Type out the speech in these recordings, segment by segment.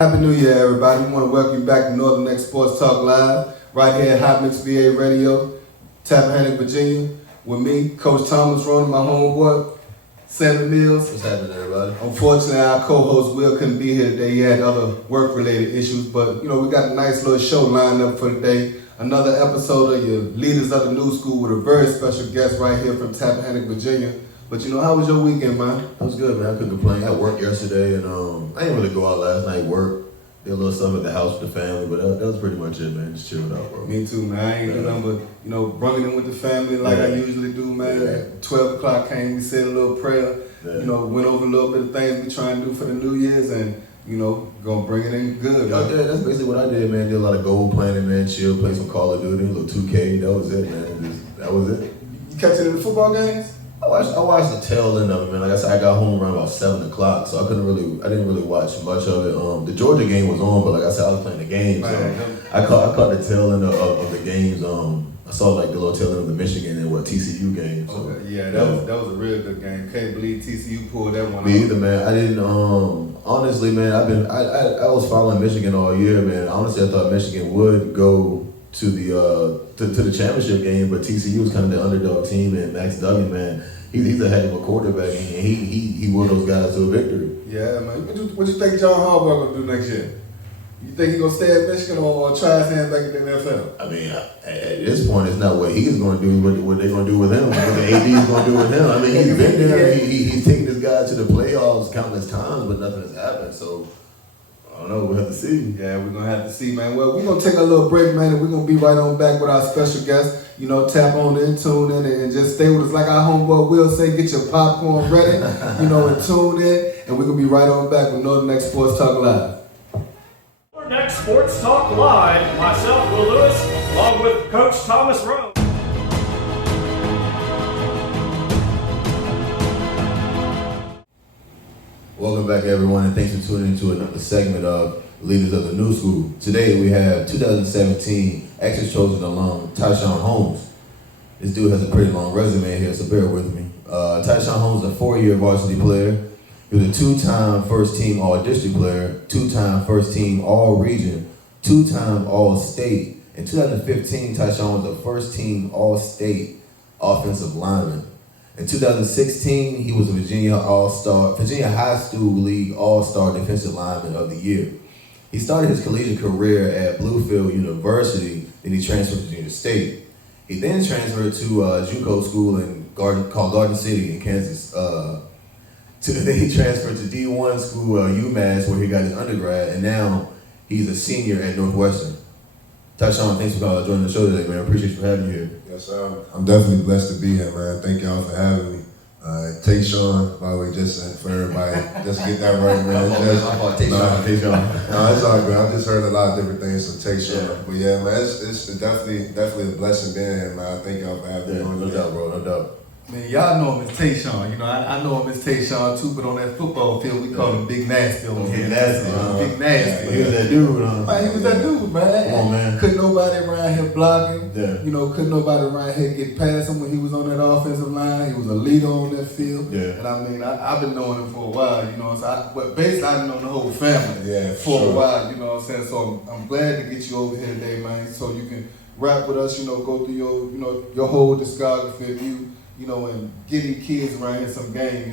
Happy New Year, everybody. We want to welcome you back to Northern Next Sports Talk Live, right here at Hot Mix VA Radio, Rappahannock, Virginia, with me, Coach Thomas Roane, my homeboy, Sammy Mills. What's happening, everybody? Unfortunately, our co-host Will couldn't be here today. He had other work-related issues, but we got a nice little show lined up for today. Another episode of your Leaders of the New School with a very special guest right here from Rappahannock, Virginia. But how was your weekend, man? That was good, man. I couldn't complain. I had work yesterday, and I didn't really go out last night. Work, did a little stuff at the house with the family, but that was pretty much it, man. Just chilled out, bro. Me too, man. I ain't do nothing but bringing in with the family like I usually do, man. At 12 o'clock came, we said a little prayer. Went over a little bit of things we trying to do for the New Year's, and gonna bring it in good. Yeah, that's basically what I did, man. Did a lot of goal planning, man. Chill, play some Call of Duty, a little 2K. That was it, man. That was it. You catch it in the football games? I watched the tail end of it, man. Like I said, I got home around about 7 o'clock, so I didn't really watch much of it. The Georgia game was on, but like I said, I was playing the game, so I caught the tail end of the games. I saw like the little tail end of the Michigan and TCU game. So, okay. Yeah, that was a real good game. Can't believe TCU pulled that one. Me either, man. I didn't. Honestly, man, I was following Michigan all year, man. Honestly, I thought Michigan would go to the championship game, but TCU was kind of the underdog team, and Max Duggan, man, he's a heck of a quarterback, and he won those guys to a victory. Yeah, man. What you think John Harbaugh gonna do next year? You think he gonna stay at Michigan or try his hand back in the NFL? I mean, at this point, it's not what he's gonna do, what they're gonna do with him, what the AD is gonna do with him. I mean, he's been there, he's taken this guy to the playoffs countless times, but nothing has happened. So I don't know. We'll have to see. Yeah, we're going to have to see, man. Well, we're going to take a little break, man, and we're going to be right on back with our special guest. Tap on in, tune in, and just stay with us. Like our homeboy Will say, get your popcorn ready, and tune in. And we're going to be right on back with Northern Next Sports Talk Live. Northern Next Sports Talk Live. Myself, Will Lewis, along with Coach Thomas Roane. Welcome back, everyone, and thanks for tuning into another segment of Leaders of the New School. Today we have 2017 Exeter Trojan alum Tyshawn Holmes. This dude has a pretty long resume here, so bear with me. Tyshawn Holmes is a 4-year varsity player. He was a 2-time first-team All-District player, 2-time first-team All-Region, 2-time All-State. In 2015, Tyshawn was a first-team All-State offensive lineman. In 2016, he was a Virginia High School League All-Star Defensive Lineman of the Year. He started his collegiate career at Bluefield University, then he transferred to Virginia State. He then transferred to JUCO school called Garden City in Kansas. Then he transferred to D1 school, UMass, where he got his undergrad, and now he's a senior at Northwestern. Tyshawn, thanks for joining the show today, man. I appreciate you for having you here. Yes, sir. I'm definitely blessed to be here, man. Thank y'all for having me. Tayshawn, by the way, just for everybody, just get that right, man. Tayshawn. No, it's all good. I've just heard a lot of different things from Tayshawn. Yeah. But yeah, man, it's definitely a blessing being here, man. I thank y'all for having me on. No doubt, bro. No doubt. Man, y'all know him as Tayshawn. I know him as Tayshawn too, but on that football field, we call him Big Nasty over here. Big Nasty. Big Nasty. Yeah, he was that dude, Man, he was that dude, man. Come on, man. Couldn't nobody around here block him. Yeah. Couldn't nobody around here get past him when he was on that offensive line. He was a leader on that field. Yeah. And I mean, I've been knowing him for a while, so basically I've known the whole family for a while, you know what I'm saying? So I'm glad to get you over here today, man, so you can rap with us, go through your whole discography of you. And give these kids around here some game,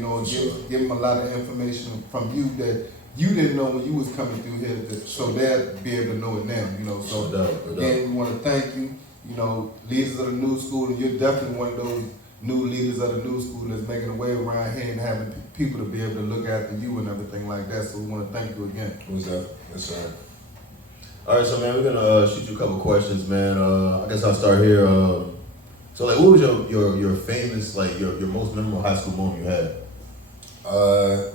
give them a lot of information from you that you didn't know when you was coming through here, so they'll be able to know it now, So again, we want to thank you, leaders of the new school, and you're definitely one of those new leaders of the new school that's making a way around here and having people to be able to look after you and everything like that. So we want to thank you again. What's up? Yes, sir. All right, so man, we're gonna shoot you a couple questions, man. I guess I'll start here. So, like, what was your famous, like, your most memorable high school moment you had?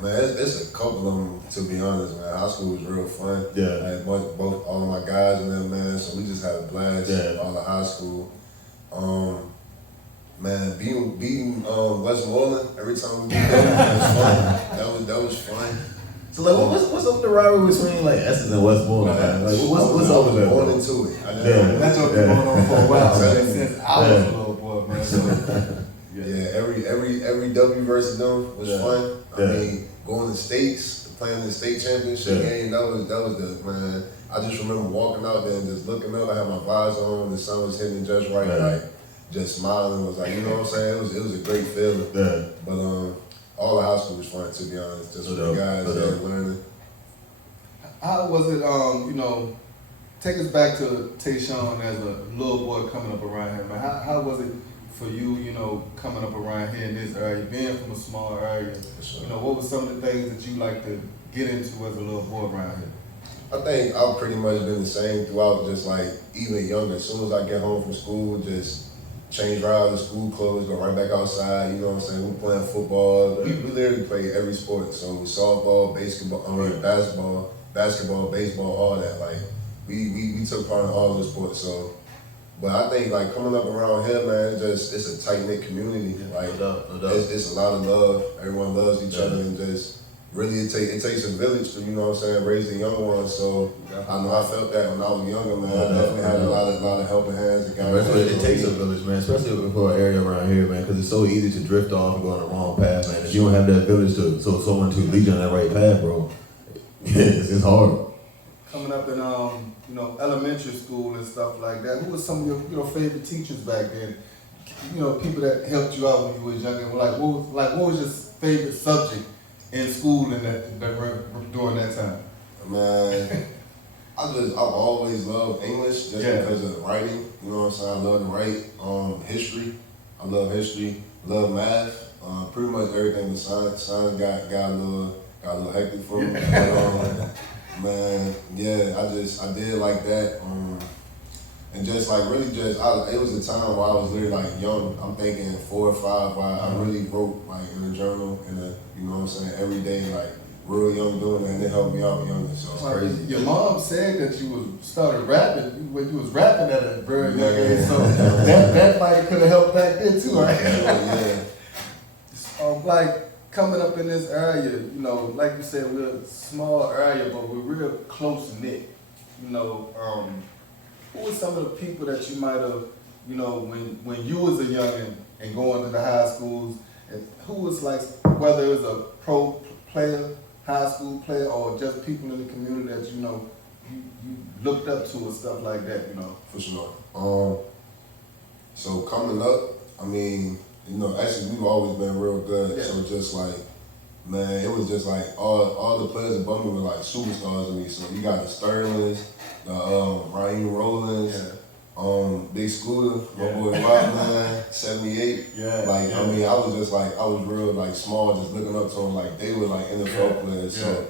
Man, it's a couple of them, to be honest, man. High school was real fun. Yeah. I had both all of my guys and them, man, so we just had a blast all of high school. Man, beating Westmoreland every time we beat them was fun. That was fun. So, like, what's up with the rivalry between, like, Essex and Westmoreland, man? Like, what's up with that? Born into it. That's what been going on for a while, since I was a little boy, man. So, every W versus them was fun. I mean, going to states, playing the state championship game. That was the man. I just remember walking out there and just looking up. I had my visor on. The sun was hitting just right, like just smiling. Was like, you know what I'm saying? It was a great feeling. Yeah. But all the high school was fun, to be honest. Just with the guys that learning. How was it? You know, take us back to Tayshawn as a little boy coming up around here, man. How was it for you? You know, coming up around here in this area, being from a small area. You know, what were some of the things that you like to get into as a little boy around here? I think I've pretty much been the same throughout, just like even younger. As soon as I get home from school, just change right out of the school clothes, go right back outside, you know what I'm saying? We're playing football. We literally play every sport. So softball, basketball, baseball, all that. Like we took part in all those sports. So, but I think like coming up around here, man, it's a tight knit community. Like it's a lot of love. Everyone loves each other, and just really it takes a village to, you know what I'm saying, raise the young ones. So I know I felt that when I was younger, man. I definitely had a lot of helping hands. It takes a village, man, especially for an area around here, man, because it's so easy to drift off and go on the wrong path, man. If you don't have that village so someone to lead you on that right path, bro, it's hard. Coming up in you know, elementary school and stuff like that, who was some of your favorite teachers back then? You know, people that helped you out when you was younger. Like what was your favorite subject in school in during that time? Man, I've always loved English just because of the writing. You know what I'm saying? I love to write. History. I love history. Love math. Pretty much everything but science. Science got a little hectic for me. But, man, yeah, I did like that. And just like really it was a time where I was literally like young. I'm thinking 4 or 5 where I really wrote like in a journal you know what I'm saying, every day, like real young doing that, and it helped me out younger. So it's crazy. Your mom said that you started rapping when you was rapping at a very young age, so that might could have helped back then too, right? Yeah. Like coming up in this area, you know, like you said, we're a small area, but we're real close knit. You know, who were some of the people that you might have, you know, when you was a youngin' and going to the high schools, and who was like, whether it was a pro player, high school player, or just people in the community that you know you looked up to and stuff like that, you know? For sure. So coming up, I mean, you know, actually we've always been real good. Yeah. So just like, man, it was just like all the players above me were like superstars to me. So you got the Sterlings, the Roane, Big Scooter, my boy Roane, 78. Yeah. Like, I mean, I was real like small, just looking up to them, like they were like NFL players. So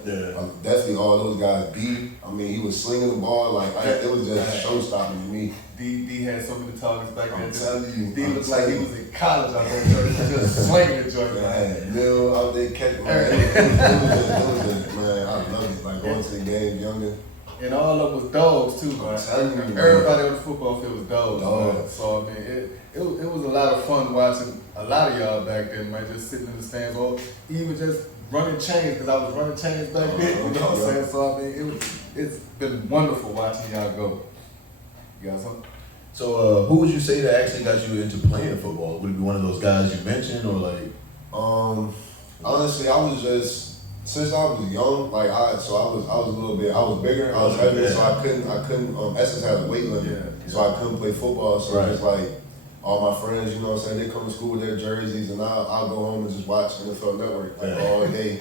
definitely all those guys. B, I mean, he was slinging the ball, like it was just show stopping to me. D had so many targets back then. I'm telling you. D looked like he was in college out there, just slinging the joint. Man, Lil out there catching, man. Man, I love it. Like going to the game younger. And all of them was dogs too, man. Everybody on the football field was dogs. Man. So I mean, it was a lot of fun watching a lot of y'all back then, man. Just sitting in the stands, or even just running chains, because I was running chains back then. You know what I'm saying? So I mean, it's been wonderful watching y'all go. You got something? So who would you say that actually got you into playing football? Would it be one of those guys you mentioned, or like? Honestly, I was just. Since I was young, like I was a little bit, I was bigger, I was heavier, so I couldn't, Essence had a weight limit, so I couldn't play football, so just like, all my friends, you know what I'm saying, they come to school with their jerseys, and I'll go home and just watch NFL Network, like all day,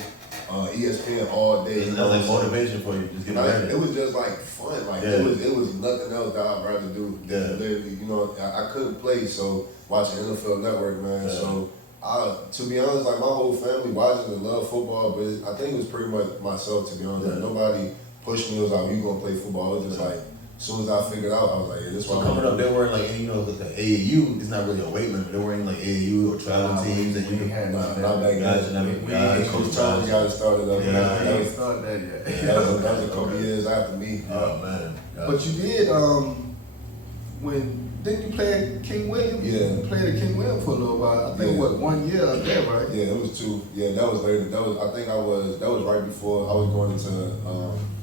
ESPN all day. That was like motivation for you, just getting ready. It was just like fun, like it was nothing else that I'd rather do. Literally, you know, I couldn't play, so watching NFL Network, man, so. To be honest, like my whole family watches and love football, but I think it was pretty much myself, to be honest. Like, nobody pushed me. It was like, you gonna play football. It was just like, as soon as I figured out, I was like, yeah, this so coming up, they weren't like, you know, the AAU is not really a weight limit. They weren't like AAU or travel teams that you can have. Not back then. Coach Charles got it started up. He ain't started that yet. That was a couple years after me. Oh man. But you did didn't you play at King William? Yeah. You played at King William for a little while. I think 1 year out there, right? Yeah, it was 2. Yeah, that was later. That was right before I was going into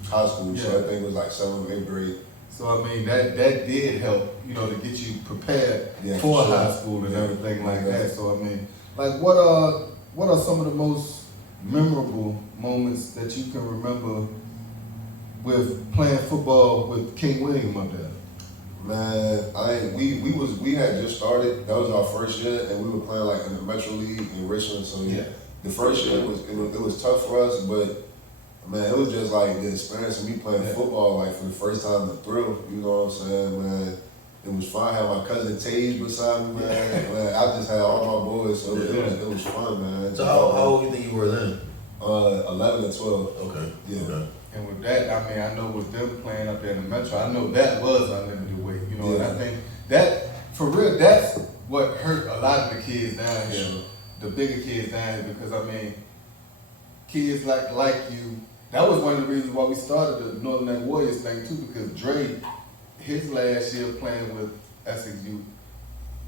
high school. So I think it was like 7th or 8th grade. So I mean that did help, you know, to get you prepared for high school and everything like that. So I mean, like what are some of the most memorable moments that you can remember with playing football with King William up there? Man, we had just started. That was our first year, and we were playing like in the Metro League in Richmond. So yeah, the first year it was tough for us, but man, it was just like the experience of me playing football like for the first time, the thrill. You know what I'm saying, man? It was fun. I had my cousin Tage beside me, man. Man, I just had all my boys, so it was fun, man. So how old do you think you were then? 11 and 12. Okay. Yeah. Okay. And with that, I mean, I know with them playing up there in the Metro, I know that was unlimited weight, you know, and I think that, for real, that's what hurt a lot of the kids down here, the bigger kids down here, because I mean, kids like you, that was one of the reasons why we started the Northern Neck Warriors thing too, because Dre, his last year playing with Essex Youth,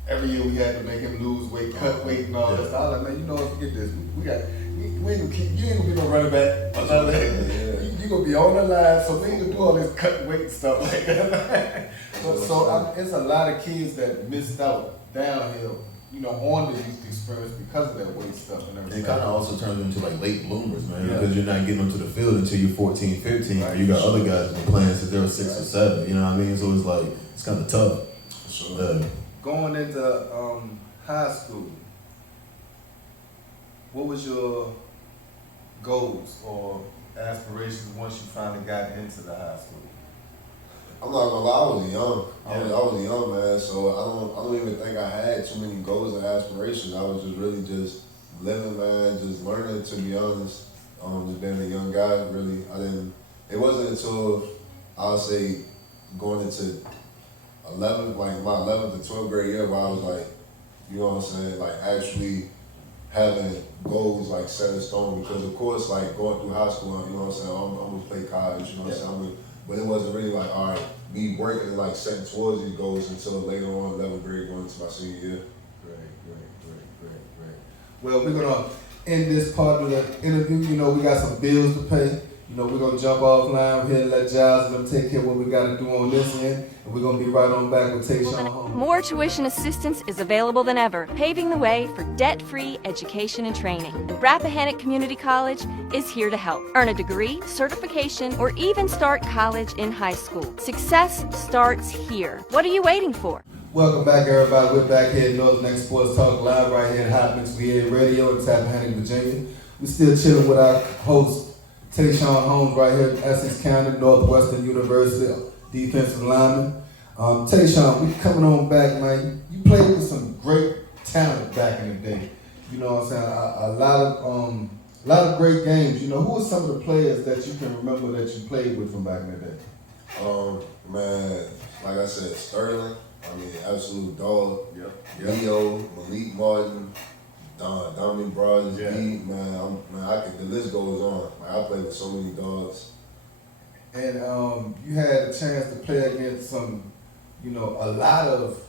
every year we had to make him lose weight, cut weight and all that stuff. I was like, man, you know what, forget this. We ain't gonna keep, you ain't gonna be no running back another day. You gonna be on the line, so we ain't gonna do all this cut weight and stuff like that. It's a lot of kids that missed out downhill, you know, on the youth experience because of that weight stuff and everything. It kind of also turns into like late bloomers, man, because you're not getting onto the field until you're 14, 15. Right. You got other guys that been playing since they were 6 or 7, you know what I mean? So it's like, it's kind of tough. Sure. Going into high school, what was your goals or aspirations once you finally got into the high school? I'm not gonna lie, I was young. I was a young man, so I don't even think I had too many goals and aspirations. I was just living, man, just learning, to be honest. Just being a young guy, really. It wasn't until, I'll say, going into 11th, like my 11th to 12th grade year where I was like, you know what I'm saying, like actually having goals like set in stone, because of course, like going through high school, you know what I'm saying, I'm gonna play college, you know what I'm saying, but it wasn't really like, all right, me working and like setting towards these goals until later on 11th grade going into my senior year. Great. Well, we're gonna end this part of the interview. You know, we got some bills to pay. You know, we're gonna jump offline. We're here to let Giles and them take care of what we gotta do on this end. And we're gonna be right on back with Tayshawn home. More tuition assistance is available than ever, paving the way for debt-free education and training. And Rappahannock Community College is here to help. Earn a degree, certification, or even start college in high school. Success starts here. What are you waiting for? Welcome back, everybody. We're back here at Northern Neck Sports Talk Live right here at Hot Mix VA Radio in Rappahannock, Virginia. We're still chilling with our host, Tayshawn Holmes, right here at Essex County, Northwestern University, defensive lineman. Tayshawn, we coming on back, man. You played with some great talent back in the day. You know what I'm saying? A lot of great games. You know, who are some of the players that you can remember that you played with from back in the day? Man, like I said, Sterling. I mean, absolute dog. Yep. Leo, Malik Martin, Dominic Broders, man, the list goes on. Like, I played with so many dogs. And you had a chance to play against some, you know, a lot of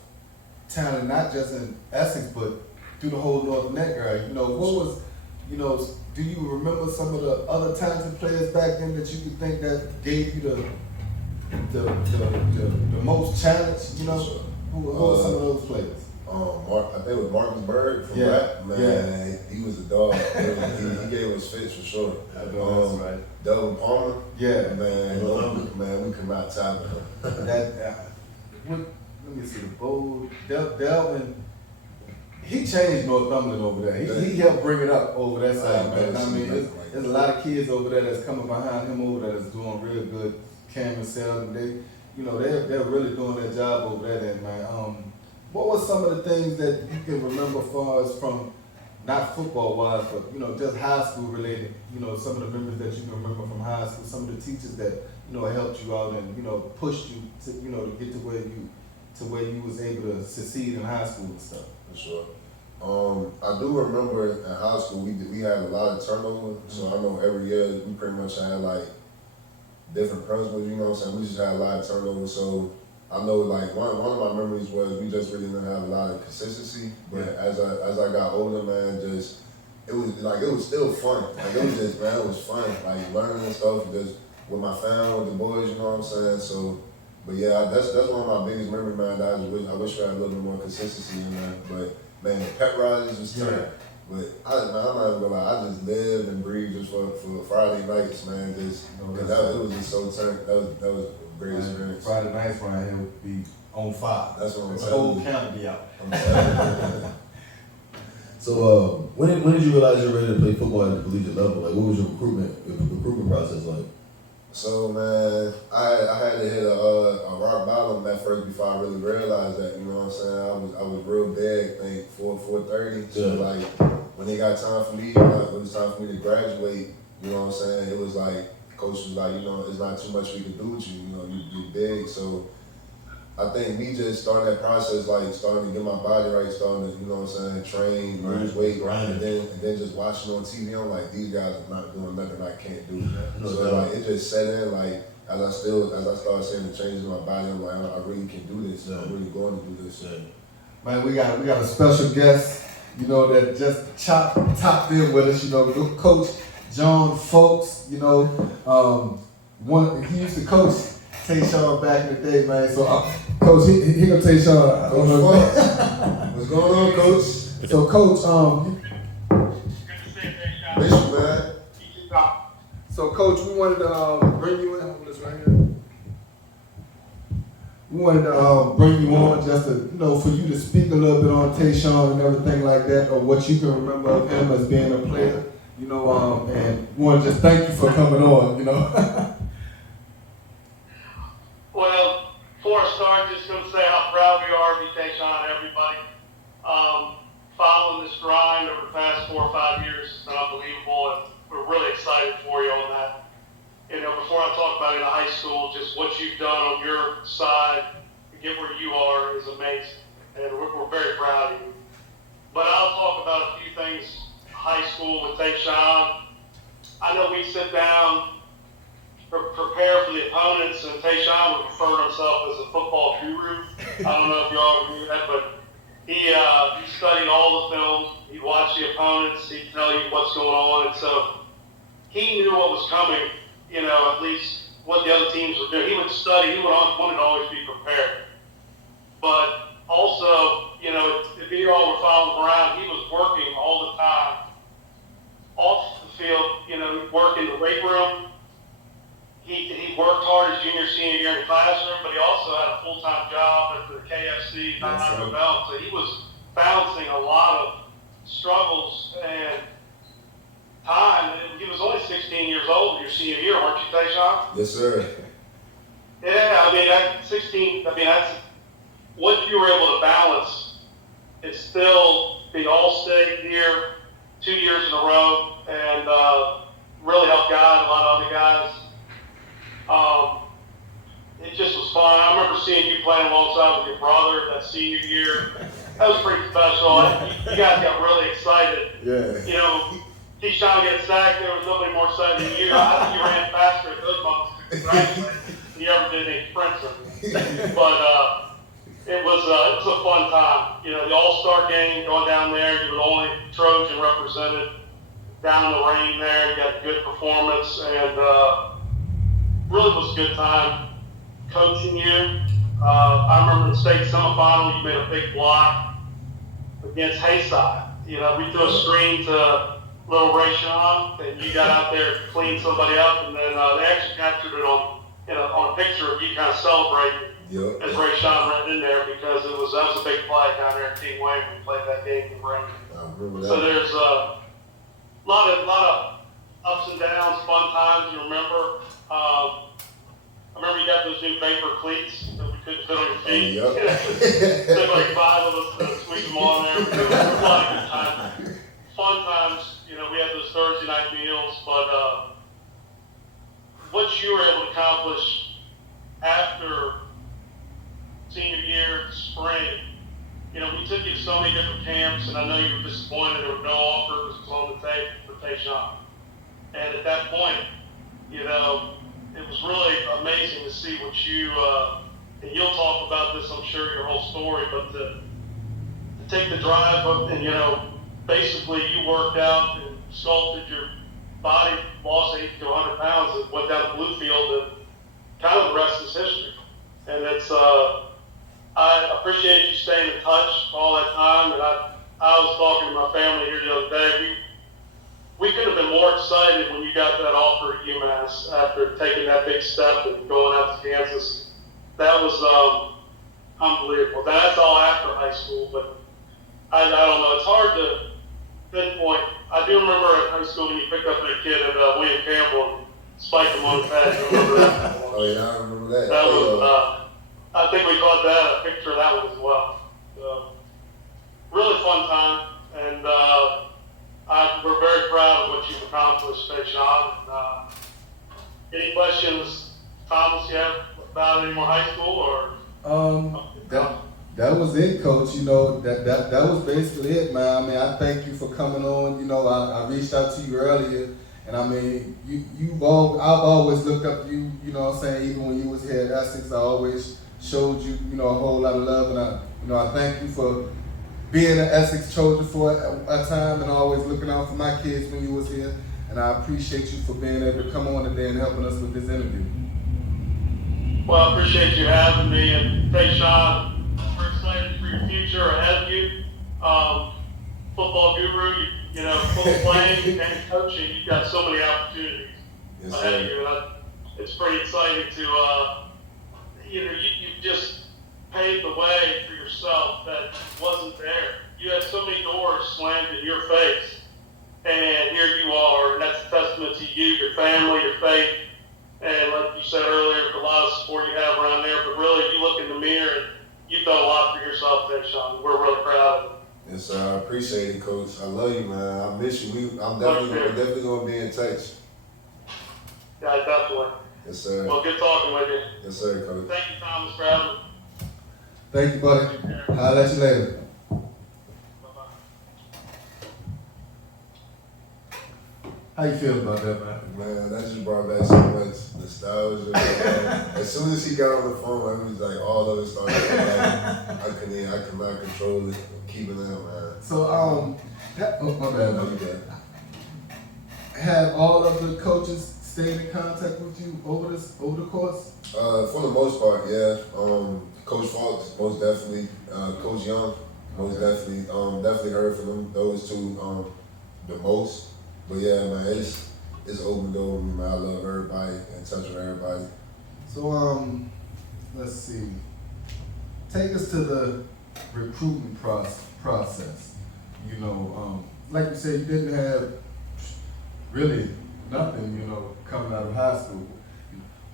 talent, not just in Essex, but through the whole North Neck area. You know, what was, you know, do you remember some of the other talented players back then that you could think that gave you the most challenge, you know? Sure. Who were some of those players? I think it was Marcus Bird from Rap. Man, he was a dog. he gave us fits for sure. I know that's right. Delvin Palmer. Yeah. Man, we could not tackle him. Let me see the bold. Delvin, he changed Northumberland over there. He helped bring it up over that side, man. I mean, there's a lot of kids over there that's coming behind him over there that's doing real good. Cam and Selden, they're really doing their job over there, then, man. What were some of the things that you can remember as far as from, not football-wise, but, you know, just high school related, you know, some of the memories that you can remember from high school, some of the teachers that, you know, helped you out and, you know, pushed you to, you know, to get to where you was able to succeed in high school and stuff? For sure. I do remember in high school, we had a lot of turnover, so I know every year we pretty much had, like, different principals, you know what I'm saying? We just had a lot of turnover, so I know, like, one of my memories was we just really didn't have a lot of consistency. But as I got older, man, it was still fun. Like, it was just, man, it was fun. Like, learning and stuff, just with my family, with the boys, you know what I'm saying? So, but yeah, that's one of my biggest memories, man. I wish we had a little bit more consistency in that. But man, the pep rallies was tight. But I'm not even gonna lie, I just lived and breathed just for Friday nights, man. It was just so turned. That was a great experience. Friday nights around here would be on fire. That's what I'm the telling whole you. camp be out. So when did you realize you were ready to play football at the collegiate level? Like, what was your recruitment process like? So man, I had to hit a rock bottom at first before I really realized that. You know what I'm saying? I was real big, I think 4'30". So like when it got time for me, when it was time for me to graduate, you know what I'm saying? It was like coach was like, you know, it's not too much we can do with you. You know, you're big. So I think me just starting that process, like starting to get my body right, starting to, you know what I'm saying, train, lose weight, and then just watching on TV, I'm like, these guys are not doing nothing I can't do. So like it just set in, like as I started seeing the changes in my body, I'm like, I really can do this. I'm really going to do this. Man, we got a special guest, you know, that just topped in with us, you know, Coach John Folks, you know, he used to coach Tayshawn back in the day, man. So, Coach, he gonna Tayshawn. I don't know. What's going on, Coach? So, Coach, Miss you, man. So, Coach, we wanted to bring you in. Hold this right here. We wanted to bring you on just to, you know, for you to speak a little bit on Tayshawn and everything like that, or what you can remember of him as being a player, you know, and we want to just thank you for coming on, you know. Well, before I start, just going to say how proud we are of you, Tayshawn, and everybody. Following this grind over the past 4 or 5 years has been unbelievable, and we're really excited for you on that. You know, before I talk about it in high school, just what you've done on your side to get where you are is amazing, and we're very proud of you. But I'll talk about a few things high school with Tayshawn. I know we sit down, prepare for the opponents, and Tayshawn would refer to himself as a football guru. I don't know if you all agree with that, but he studied all the film. He'd watch the opponents. He'd tell you what's going on, and so he knew what was coming. You know, at least what the other teams were doing. He would study. He wanted to always be prepared. But also, you know, if you all were following him around, he was working all the time off the field. You know, work in the weight room. He worked hard his junior, senior year in the classroom, but he also had a full-time job at the KFC, Taco Bell. So he was balancing a lot of struggles and time. And he was only 16 years old your senior year, weren't you, Tayshawn? Yes, sir. Yeah, I mean, at 16, that's what you were able to balance and still be all-state here 2 years in a row and really help guide a lot of other guys. It just was fun. I remember seeing you playing alongside with your brother that senior year. That was pretty special. You guys got really excited. Yeah. You know, Tayshawn get sacked. There was nobody more excited than you. I think you ran faster at those moments than you ever did in Princeton. But it was a fun time. You know, the All-Star game going down there. You were the only Trojan represented down the lane there. You got a good performance and really was a good time coaching you. I remember the state semifinal, you made a big block against Hayside. You know, we threw a screen to little Rayshawn, and you got out there to clean somebody up, and then they actually captured it on a picture of you kind of celebrating as Rayshawn ran in there because that was a big play down there at Team Wayne when we played that game in the rain. So there's a lot of ups and downs, fun times you remember. I remember you got those new vapor cleats that we couldn't fit on your feet. Took like 5 of us to squeeze them on there. It was a lot of good times. Fun times. You know, we had those Thursday night meals, but what you were able to accomplish after senior year, spring, you know, we took you to so many different camps, and I know you were disappointed there was no offers on the table for Tayshawn. And at that point, you know, it was really amazing to see what you, and you'll talk about this, I'm sure, your whole story, but to take the drive up and, you know, basically you worked out and sculpted your body, lost 80 to 100 pounds, and went down the blue field, and kind of the rest is history. And it's, I appreciate you staying in touch all that time, and I I was talking to my family here the other day. We could have been more excited when you got that offer at UMass after taking that big step and going out to Kansas. That was unbelievable. That's all after high school, but I don't know. It's hard to pinpoint. I do remember at high school when you picked up that kid at William Campbell and spiked him on his head. You remember that? Oh yeah, I remember that. That was, I think we caught a picture of that one as well. So, really fun time, and we're very proud of what you've accomplished, Tayshawn. Any questions, Thomas, you have about any more high school or? That was it, Coach. You know, that was basically it, man. I mean, I thank you for coming on. You know, I reached out to you earlier, and I mean, I've always looked up to you. You know what I'm saying? Even when you was here at Essex, I always showed you, you know, a whole lot of love, and I thank you for being an Essex Trojan for a time and always looking out for my kids when you was here. And I appreciate you for being able to come on today and helping us with this interview. Well, I appreciate you having me, and Tayshawn, we're excited for your future ahead of you. Football guru, you know, full playing and coaching, you've got so many opportunities ahead of you. And it's pretty exciting to, you just paved the way for yourself that wasn't there. You had so many doors slammed in your face, and here you are, and that's a testament to you, your family, your faith, and like you said earlier, a lot of support you have around there. But really, you look in the mirror, and you've done a lot for yourself, Tayshawn. We're really proud of you. Yes, sir. I appreciate it, Coach. I love you, man. I miss you. We're definitely gonna be in touch. Yeah, definitely. Yes, sir. Well, good talking with you. Yes, sir, Coach. Thank you, Thomas, for having me. Thank you, buddy. I'll let you later. Bye-bye. How you feel about that, man? Man, that just brought back so much nostalgia. As soon as he got on the phone, it was like all of it started. I could not control it. Keeping that, man. So, my bad, No, man. you got it. Have all of the coaches stayed in contact with you over the course? For the most part, yeah. Coach Fox, most definitely. Coach Young, most definitely. Definitely heard from those two the most. But yeah, man, it's open door with me, man. I love everybody and touch with everybody. So, let's see. Take us to the recruiting process. You know, like you said, you didn't have really nothing, you know, coming out of high school.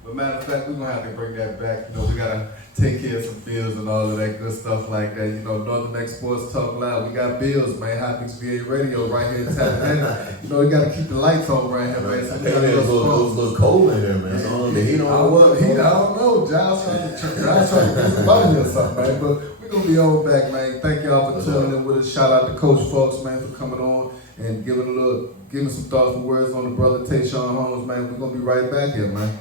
But matter of fact, we're gonna have to bring that back. You know, we gotta take care of some bills and all of that good stuff like that. You know, Northern Next Sports Talk Loud. We got bills, man. Hot Mix VA Radio right here in Tappahannock. You know, we gotta keep the lights on right here, man. So I think it was a little cold in here, man. So the heat on what? I don't know. Josh trying to get somebody or something, man. But we're gonna be on back, man. Thank y'all for tuning in with us. Shout out to Coach Fox, man, for coming on and giving some thoughtful words on the brother Tayshawn Holmes, man. We're gonna be right back here, man.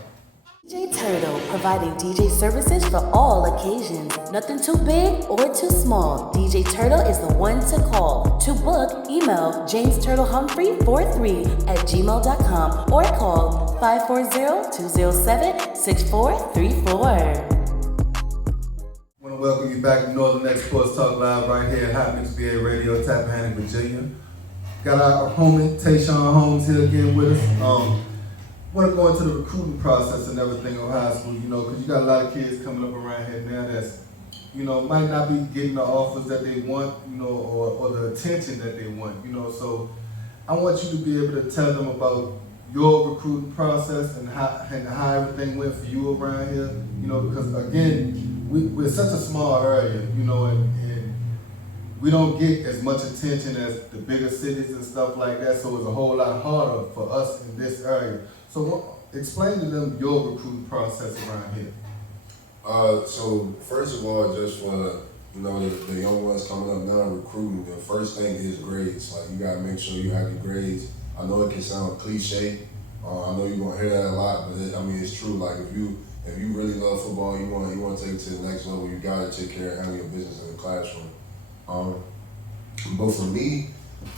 DJ Turtle, providing DJ services for all occasions. Nothing too big or too small. DJ Turtle is the one to call. To book, email jamesturtlehumphrey43@gmail.com or call 540-207-6434. I want to welcome you back to Northern Next Sports Talk Live right here at Hot Mix VA Radio, Tappahannock, Virginia. Got our homie Tayshawn Holmes here again with us. Want to go into the recruiting process and everything on high school, you know, because you got a lot of kids coming up around here now that's, you know, might not be getting the offers that they want, you know, or the attention that they want, you know. So I want you to be able to tell them about your recruiting process and how everything went for you around here, you know, because again, we're such a small area, you know, and we don't get as much attention as the bigger cities and stuff like that, so it's a whole lot harder for us in this area. So explain to them your recruiting process around here. So first of all, just for the young ones coming up now recruiting, the first thing is grades. Like you gotta make sure you have your grades. I know it can sound cliche. I know you're gonna hear that a lot, but it's true. Like if you really love football, you want to take it to the next level. You gotta take care of handling your business in the classroom. But for me,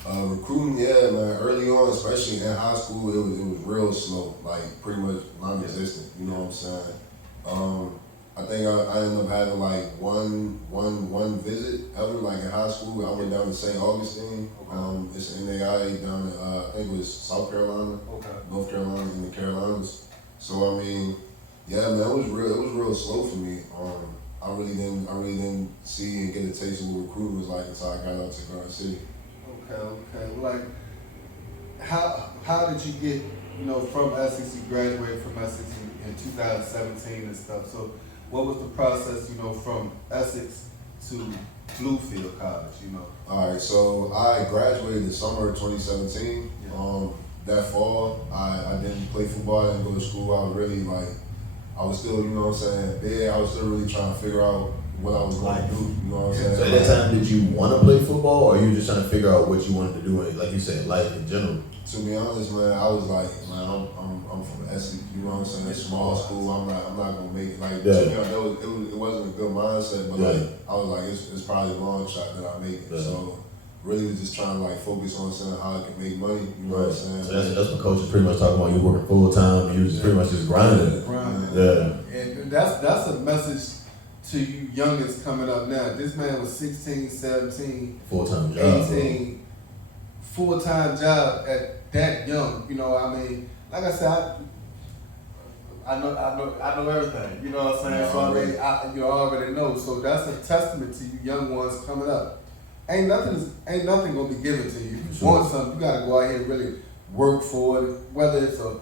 recruiting, yeah, man, early on, especially in high school, it was real slow, like pretty much non-existent, you know what I'm saying? I think think I ended up having like one visit ever, like in high school. I went down to St. Augustine. It's an NAIA down in, I think it was South Carolina, North Carolina, and the Carolinas. So I mean, yeah, man, it was real slow for me. I really didn't see and get a taste of what recruiting was like until I got out to Garden City. Okay. Like, how did you get, from Essex? You graduated from Essex in 2017 and stuff. So, what was the process, from Essex to Bluefield College? All right, so I graduated the summer of 2017. Yeah. That fall, I didn't play football. I didn't go to school. I was still, big. I was still really trying to figure out what I was going to do. You know what I'm saying? So at that time, did you want to play football, or you were just trying to figure out what you wanted to do, in, like you said, life in general? To be honest, man, I was like, man, I'm from Essex. You know what I'm saying? Small school. I'm not gonna make it. Like, to me, it wasn't a good mindset, but like, I was like, it's probably a long shot that I make it. Yeah. So really was just trying to like focus on saying how I can make money. You know what I'm saying? So that's what coach is pretty much talking about. You working full time, and you was pretty much just grinding. Yeah. And that's a message to you youngins coming up now. This man was 16, 17, full-time job, 18, full-time job at that young. Like I said, I know everything. You know what I'm saying? Yeah, so I already know. So that's a testament to you young ones coming up. Ain't nothing gonna be given to you. If you want something, you gotta go out here and really work for it. Whether it's a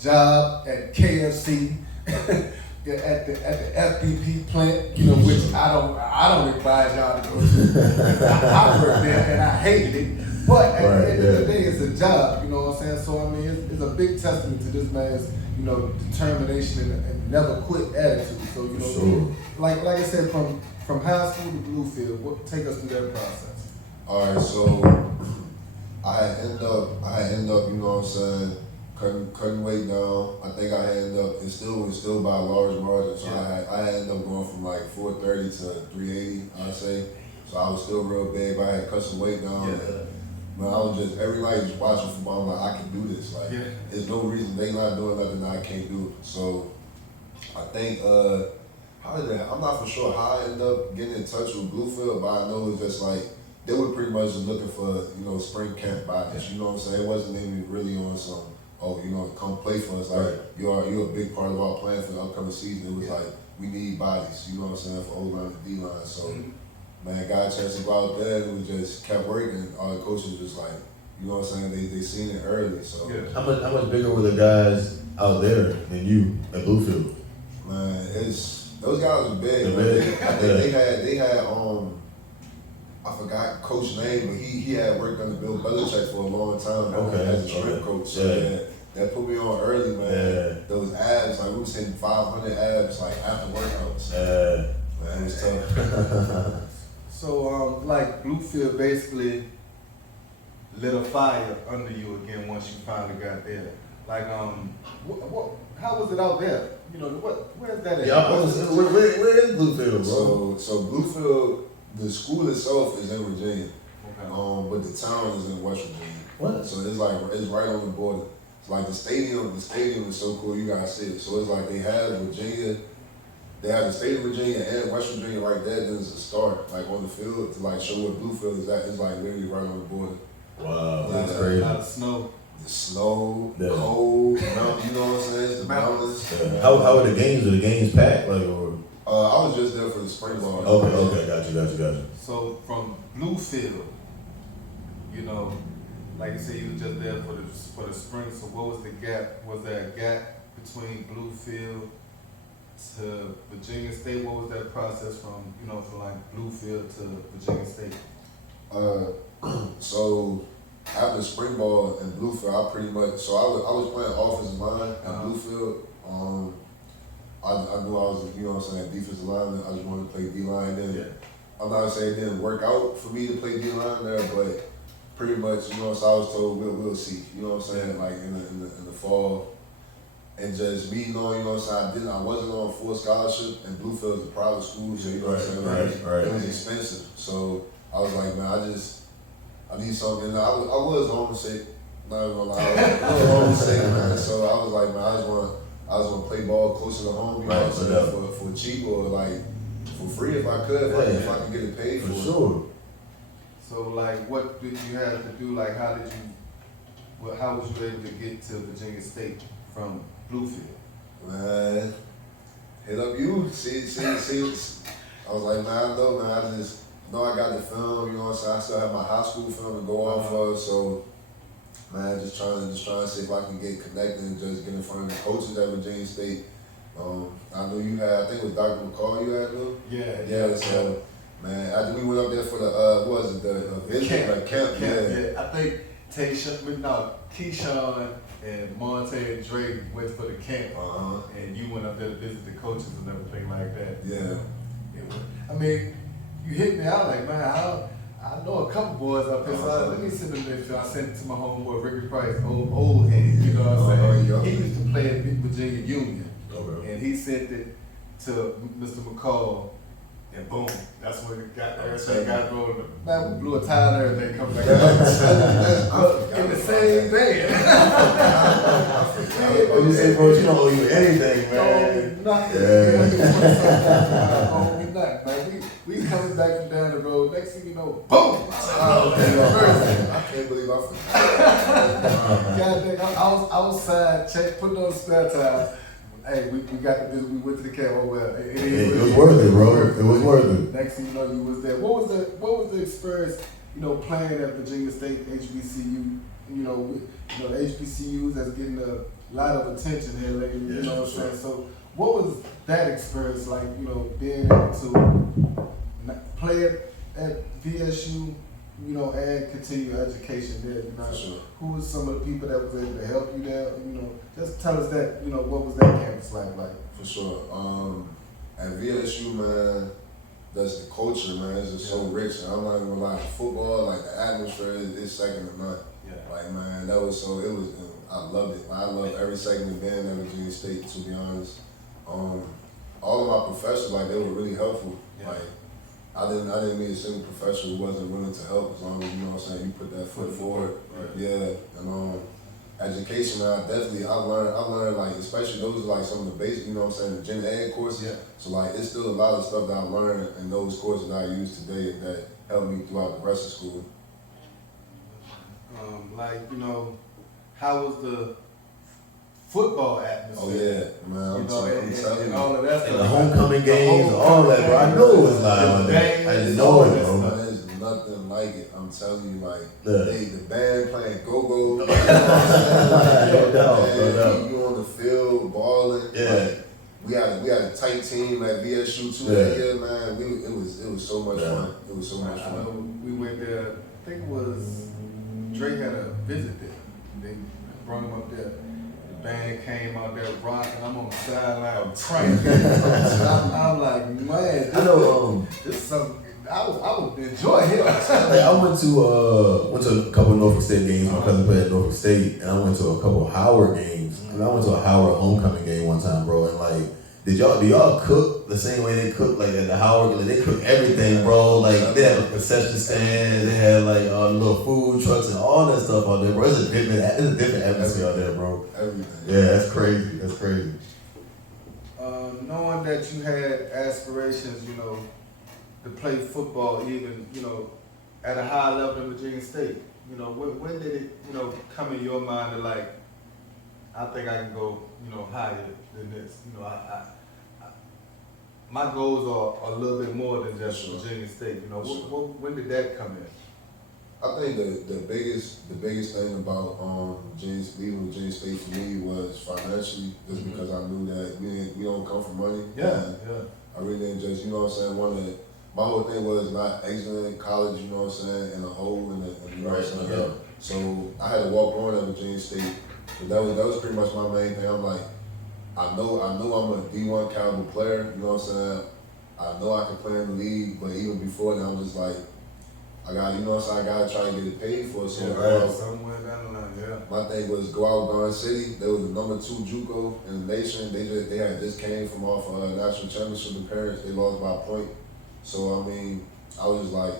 job at KFC, at the FBP plant, which I don't advise y'all to go to. I worked there and I hated it. But at the end of the day, it's a job. You know what I'm saying? So it's a big testament to this man's determination and never quit attitude. So like I said, from high school to Bluefield, take us through that process. All right, so I end up, you know what I'm saying, cutting weight down. I think I ended up, it still by a large margin. So I ended up going from like 430 to 380, I'd say. So I was still real big, but I had cut some weight down. Yeah. Man, I was just, every night just watching football, I'm like, I can do this. Like, there's no reason they not doing nothing that I can't do. So I think, I'm not for sure how I ended up getting in touch with Bluefield, but I know it's just like, they were pretty much just looking for, spring camp bodies. You know what I'm saying? It wasn't even really on some, come play for us. Like, you're a big part of our plan for the upcoming season. It was like, we need bodies, you know what I'm saying, for O-line and D-line. So, man, got a chance to go out there and we just kept working. All the coaches just like, you know what I'm saying, they seen it early. So How much bigger were the guys out there than you at Bluefield? Man, those guys were big. They had I forgot coach's name, but he had worked under Bill Belichick for a long time as a strength coach. So that put me on early, man. Yeah. Those abs, like we was hitting 500 abs like after workouts. Man, it was tough. So like Bluefield basically lit a fire under you again once you finally got there. Like how was it out there? Where's that at? Yeah, where is Bluefield, bro? So Bluefield, the school itself is in Virginia, but the town is in West Virginia. What? So it's right on the border. It's like the stadium is so cool. You gotta see it. So it's like they have Virginia. They have the state of Virginia and West Virginia right there. Then it's a start, like on the field, to like show where Bluefield is at. It's like literally right on the border. Wow, that's crazy. A lot of snow. The snow, cold, you know what I'm saying? It's the mountains. Yeah. How were the games? Were the games packed? Like, or? I was just there for the spring ball. Okay, got you. So from Bluefield, like you said, you were just there for the spring. So what was the gap? Was there a gap between Bluefield to Virginia State? What was that process from like Bluefield to Virginia State? So after spring ball and Bluefield, I was playing offensive line at Bluefield. I knew I was, defensive lineman. I just wanted to play D-line then. I'm not saying it didn't work out for me to play D-line there, but pretty much, so I was told we'll see. You know what I'm saying? Like in the fall. And just me knowing, I wasn't on full scholarship, and Bluefield is a private school, so you know what I'm saying? It was expensive. So I was like, man, I need something. And I was homesick, not even gonna lie. I was homesick, man. So I was like, man, I I was gonna play ball closer to home, you know what I'm saying, for cheap or like for free if I could, if I could get it paid for sure. So like, what did you have to do? Like, how was you able to get to Virginia State from Bluefield? Man, hit up you. See. I was like, man, I know, man. I just know I got the film. You know what I'm saying? I still have my high school film to go off of. So, man, just trying to see if I can get connected and just get in front of the coaches at Virginia State. I know you had. I think it was Dr. McCall you had, though. Yeah. So, man, after we went up there for the what was it, the visit, camp. Yeah. I think Keyshawn and Monte and Dre went for the camp, and you went up there to visit the coaches and everything like that. Yeah. I mean, you hit me out like, man, I know a couple boys up there, so let me send them this. I sent it to my homeboy Ricky Price, old head, you know what I'm saying? He used to play at Virginia Union, and he sent it to Mr. McCall. And boom, that's when it got everything got rolling. Man, we blew a tile and everything come back. In the same day. You say, bro, you don't owe you anything, man. Don't owe me nothing, man. We coming back from down the road. Next thing you know, boom! I can't believe I forgot. God dang, I was outside, putting on spare tire. Hey, we got the visit. We went to the camp. Oh well, it was worth it, bro. It was worth it. Next thing you know, you was there. What was the experience? You know, playing at Virginia State HBCU. You know, HBCUs that's getting a lot of attention here lately. You know what I'm saying? So, what was that experience like? You know, being able to play at VSU. You know, and continue your education there. You know, who was some of the people that was able to help you there? You know, just tell us that. You know, what was that campus like? For sure. At VSU, man, that's the culture, man. It's just so rich. And I'm not even gonna lie. The football, like the atmosphere, is second to none. Yeah. Like, man, that was so. It was. I loved it. I loved every second of being at Virginia State. To be honest, all of my professors, like, they were really helpful. Yeah. Like, I didn't meet a single professor who wasn't willing to help, as long as, you know what I'm saying, you put that foot forward. Right. Yeah, and education, I learned like, especially those are like some of the basic, you know what I'm saying, the gen ed courses. Yeah. So like, it's still a lot of stuff that I learned in those courses that I use today that helped me throughout the rest of school. Like, you know, how was the football atmosphere? Oh yeah, man, I'm telling you. And all of that stuff. And the homecoming games, all that, bro. I know it was live. I know it, bro. There's nothing like it. I'm telling you, like, Yeah. the band playing go-go. No doubt. You on the field balling. Yeah. Like, we had a tight team at VSU too that year, man. It was so much fun. It was so much I know fun. we went there. I think it was Drake had a visit there. They brought him up there. The band came out there rocking. I'm on the sideline praying. I'm like, man, I know. this is something. I would enjoy it. I went to a couple of Norfolk State games. My cousin played at Norfolk State, and I went to a couple of Howard games. And I went to a Howard homecoming game one time, bro. And like, do y'all cook the same way they cook like at the Howard? Like, they cook everything, bro. Like, they have a concession stand, they had like little food trucks and all that stuff out there, bro. It's a different atmosphere out there, bro. Everything. Yeah, that's crazy. Knowing that you had aspirations, you know, to play football, even, you know, at a high level in Virginia State, you know, when did it, you know, come in your mind to like, I think I can go, you know, higher than this. You know, my goals are a little bit more than just Virginia State. You know, when did that come in? I think the biggest thing about leaving Virginia State for me was financially, just because I knew that we don't come from money. Yeah. I really didn't just, you know what I'm saying, my whole thing was not exiting college, you know what I'm saying, in a hole and you know what I'm saying. Yeah. So I had to walk on at Virginia State. But that was pretty much my main thing. I'm like, I know I'm a D1 caliber player, you know what I'm saying? I know I can play in the league, but even before that, I'm just like, I gotta try to get it paid for. So somewhere down the line, yeah. my thing was go out Garden City. They were the number 2 JUCO in the nation. They had just came from off a national championship appearance. They lost by a point. So I mean, I was just like,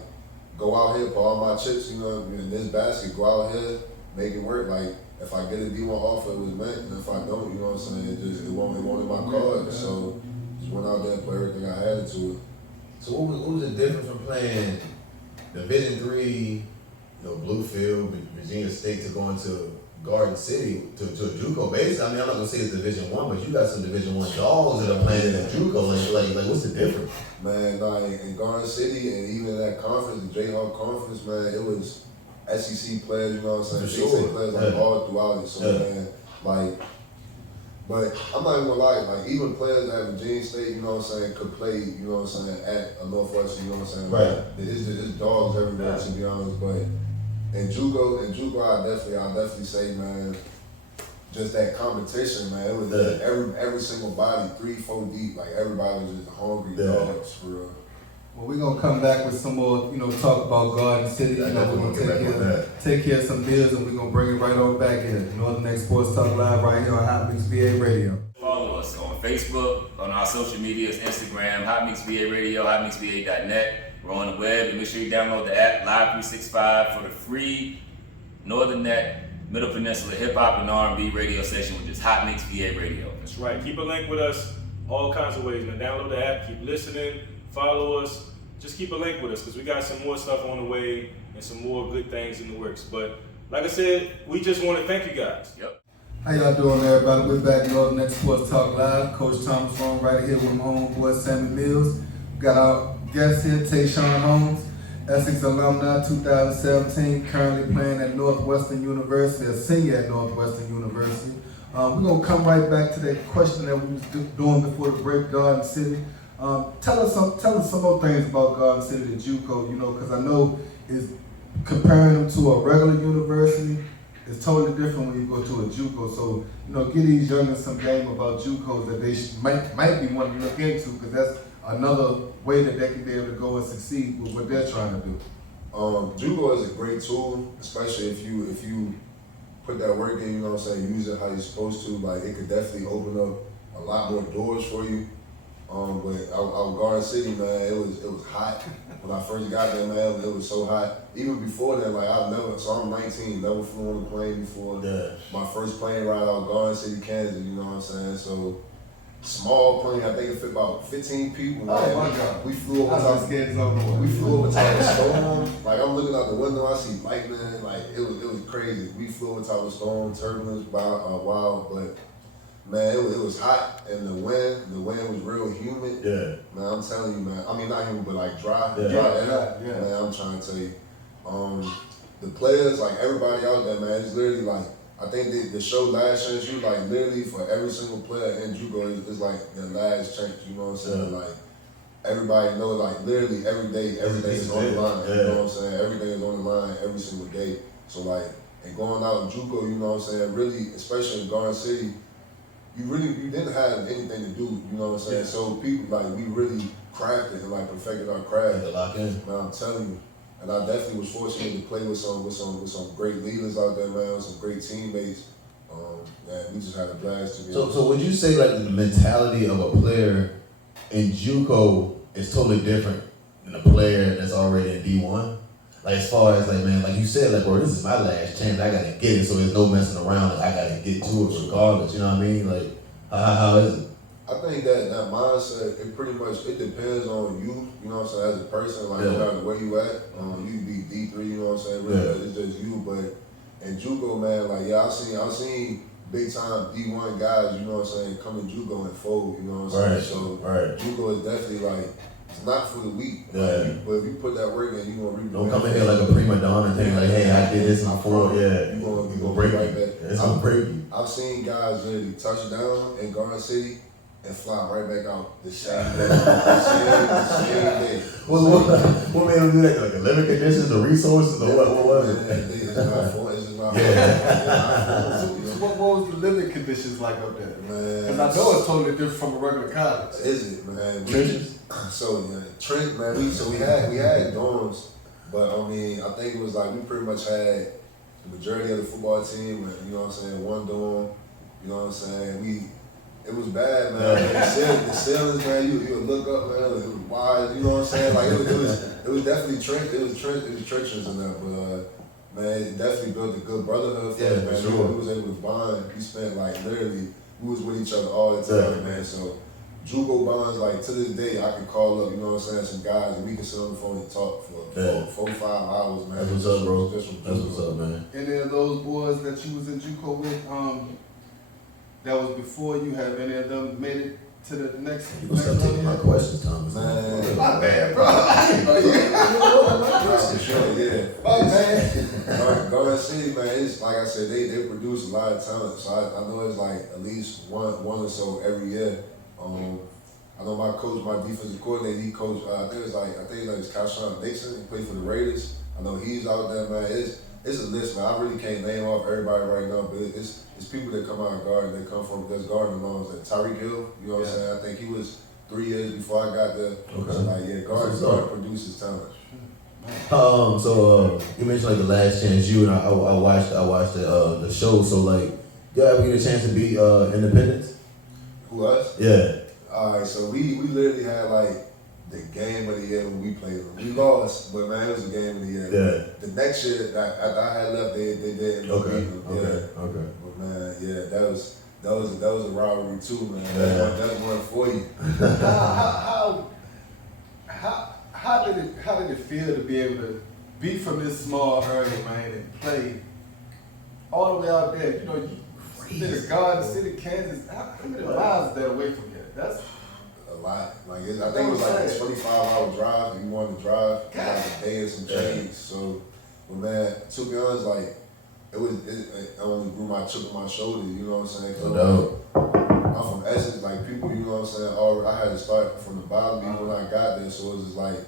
go out here, put all my chips, you know, in this basket, go out here, make it work. Like, if I get a D1 offer, it was meant, and if I don't, you know what I'm saying, it won't in my card. So just went out there and put everything I had into it. So what was the difference from playing Division III, Bluefield, Virginia State, to going to Garden City to a JUCO? Basically, I mean, I'm not gonna say it's Division I, but you got some Division I dogs that are playing in a JUCO. Like, what's the difference? Man, like in Garden City and even in that conference, the Jayhawk conference, man, it was SEC players, you know what I'm saying? For sure. Big players like all throughout it. So man, like, but I'm not even gonna lie, like even players at Virginia State, you know what I'm saying, could play, you know what I'm saying, at a Northwestern, you know what I'm saying? Right. Like, it's dogs everywhere, to be honest. But in JUCO, I definitely say, man, just that competition, man. It was every single body, 3-4 deep, like everybody was just hungry dogs for real. Well, we're gonna come back with some more, talk about Garden City. We're gonna take care of some bills, and we're gonna bring it right on back here. Northern Neck Sports Talk Live right here on Hot Mix VA Radio. Follow us on Facebook, on our social medias, Instagram, Hot Mix VA Radio, hotmixva.net. We're on the web, and make sure you download the app Live 365 for the free Northern Neck Middle Peninsula Hip Hop and R&B radio station, which is Hot Mix VA Radio. That's right. Keep a link with us all kinds of ways. Now download the app, keep listening, follow us. Just keep a link with us because we got some more stuff on the way and some more good things in the works. But like I said, we just want to thank you guys. Yep. How y'all doing, everybody? We're back Northern Neck Sports Talk Live. Coach Thomas Roane right here with my homeboy Sammy Mills. We got our guest here, Tayshawn Holmes, Essex alumni, 2017, currently playing at Northwestern University, a senior at Northwestern University. We're gonna come right back to that question that we was doing before the break, Garden City. Tell us some more things about Garden City, the JUCO, because I know is comparing them to a regular university is totally different when you go to a JUCO. So, give these youngins some game about JUCOs that they might be wanting to look into, because that's another way that they can be able to go and succeed with what they're trying to do. JUCO is a great tool, especially if you put that work in, you know what I'm saying, use it how you're supposed to. Like, it could definitely open up a lot more doors for you. But out Garden City, man, it was hot. When I first got there, man, it was so hot. Even before that, like I'm 19, never flew on a plane before. Yeah. My first plane ride out Garden City, Kansas, you know what I'm saying? So, small plane, I think it fit about 15 people. Man. Oh my God. We flew over top of the storm. Like, I'm looking out the window, I see lightning, like it was crazy. We flew over top of the storm, turbulence, wild, but man, it was hot, and the wind was real humid. Yeah. Man, I'm telling you, man. I mean, not humid, but like dry air. Yeah. Man, I'm trying to tell you. The players, like everybody out there, man, it's literally like, I think the show Last Chance U, like literally for every single player in JUCO is like the last chance, you know what I'm saying? Like, everybody know, like literally every day is on the line, you know what I'm saying? Every day is on the line, every single day. So like, and going out in JUCO, you know what I'm saying, really, especially in Garden City, you didn't have anything to do, you know what I'm saying? Yeah. So people, like, we really crafted and like perfected our craft. To lock in. Man, I'm telling you. And I definitely was fortunate to play with some great leaders out there, man, some great teammates. Man, we just had a blast to be honest. So would you say like the mentality of a player in JUCO is totally different than a player that's already in D1? Like, as far as like, man, like you said, like, bro, this is my last chance, I gotta get it, so there's no messing around, like, I gotta get to it regardless, you know what I mean? Like, how is it? I think that mindset, it depends on you know what I'm saying, as a person, like, no matter where you at, you can be D3, you know what I'm saying, really, it's just you, but in JUCO, man, like, I've seen big time D1 guys, you know what I'm saying, come in JUCO and fold, you know what I'm saying, so JUCO is definitely like, it's not for the weak, like, but if you put that work in, you gonna reap. Don't come in here like a prima donna thing, like, hey, I did this before, you gonna break right back. It's gonna break you. I've seen guys literally touch down in Garden City and fly right back out the same day. the same day. What made them do that? Like the living conditions, the resources, or what was it? It's not fun. So what was the living conditions like up there? Man, because I know it's totally different from a regular college. Is it, man? Trenches? So Trent, man, we had dorms, but I mean, I think it was like we pretty much had the majority of the football team, you know what I'm saying, one dorm, you know what I'm saying. It was bad, man. The ceilings, man, you would look up, man, it was wide, you know what I'm saying? Like it was definitely trenches in there, but Man, it definitely built a good brotherhood for us, man. Sure. We was able to bond. We spent like literally, we was with each other all the time, man. So Jugo bonds, like to this day, I can call up, you know what I'm saying, some guys, and we can sit on the phone and talk for 4 or 5 hours, man. That's what's up, bro. Just from That's Juco. what's up, man. Any of those boys that you was in JUCO with, that was before you, have any of them made it to the next? You gonna start taking my questions, Thomas. Man. My bad, bro. I know you. For sure, yeah. My bad. R.A.C.E, man, it's like I said, they produce a lot of talent. So I know it's like at least one or so every year. I know my coach, my defensive coordinator, he coached. I think it's like Kashawn Dixon. He played for the Raiders. I know he's out there, man. It's a list, man. I really can't name off everybody right now, but it's people that come out of guard. They come from this guard alone. Like Tyreek Hill, you know what I'm saying? I think he was 3 years before I got there. Okay. So like, yeah, guard produces talent. So you mentioned like the Last Chance U, and I watched the show. So like, you ever get a chance to be independent? Who, us? Yeah. Alright, so we literally had like the game of the year when we played them. We lost, but man, it was a game of the year. Yeah. The next year, after I had left, they did end up beating them. Okay. But man, yeah, that was a rivalry too, man. Yeah. That's one for you. How did it feel to be able to be from this small area, man, and play all the way out there? You know, you did a Garden City, Kansas. How many miles is that away from here? That's a lot. Like I think it was like a 25-hour drive. If you wanted to drive, like a day and some change. So, but man, to be honest, like it only grew my chip on my shoulder. You know what I'm saying? I'm from Essex, like people, you know what I'm saying. I had to start from the bottom even when I got there, so it was just like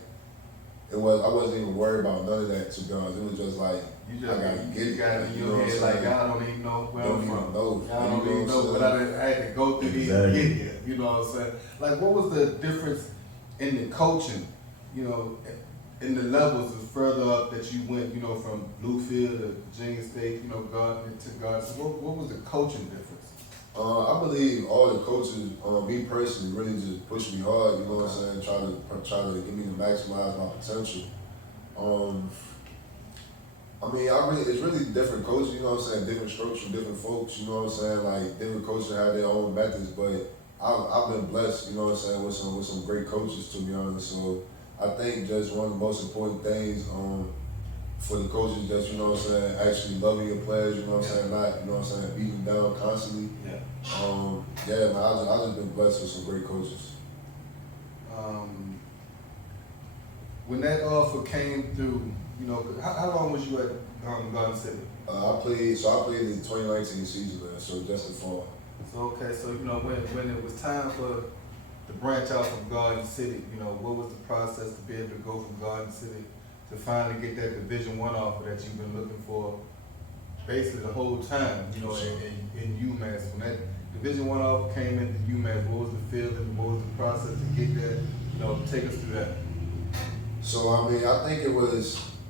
I wasn't even worried about none of that. To be honest, it was just like I gotta get it. You got it in your head like y'all don't even know where I'm from. Y'all don't even know, but I had to go through these to get here. You know what I'm saying? Like, what was the difference in the coaching? You know, in the levels is further up that you went. You know, from Bluefield to Virginia State. You know, Gardner to Gardner. So what was the coaching difference? I believe all the coaches, me personally, really just pushed me hard. You know what I'm saying? Try to get me to maximize my potential. It's really different coaches. You know what I'm saying? Different strokes from different folks. You know what I'm saying? Like different coaches have their own methods, but I've been blessed. You know what I'm saying? With some great coaches, to be honest. So I think just one of the most important things for the coaches, just, you know what I'm saying, actually loving your players, you know what I'm saying, not, you know what I'm saying, beating them down constantly. Man, I've just been blessed with some great coaches. When that offer came through, you know, how long was you at Garden City? I played the 2019 season, man, so just the fall. So you know, when it was time to branch out from Garden City, you know, what was the process to be able to go from Garden City to finally get that Division I offer that you've been looking for basically the whole time, you know, in UMass? When that Division I offer came into UMass, what was the feeling, what was the process to get there? You know, take us through that. So, I think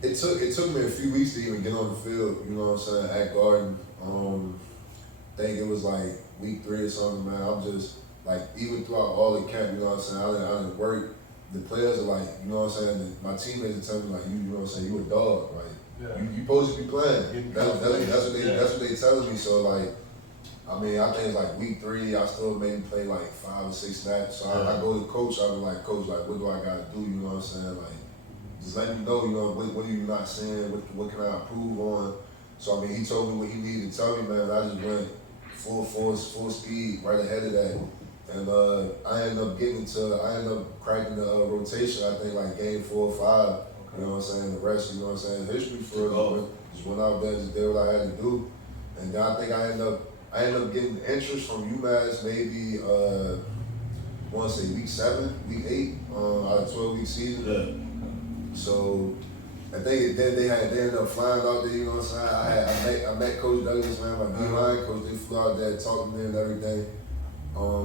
it took me a few weeks to even get on the field, you know what I'm saying, at Garden. I think it was like week 3 or something, man. I'm just, like, even throughout all the camp, you know what I'm saying, I didn't work. The players are like, you know what I'm saying, my teammates are telling me like, you know what I'm saying, you a dog, like, you supposed to be playing. That's what they telling me. So like, I think it's like week 3, I still maybe play like 5 or 6 snaps. So I go to coach, I be like, coach, like, what do I gotta do, you know what I'm saying? Like, just let me know, you know, what are you not saying, what can I improve on? So he told me what he needed to tell me, man, and I just went full speed right ahead of that. And I ended up cracking the rotation, I think like game 4 or 5, you know what I'm saying, the rest, you know what I'm saying, history for us. Just went out there, just did what I had to do. And then I think I ended up getting interest from UMass maybe, I want to say week 7, week 8, out of 12-week season. Yeah. So I think they ended up flying out there, you know what I'm saying. I met Coach Douglas, man, my D-line coach. They flew out there, talked to me and everything.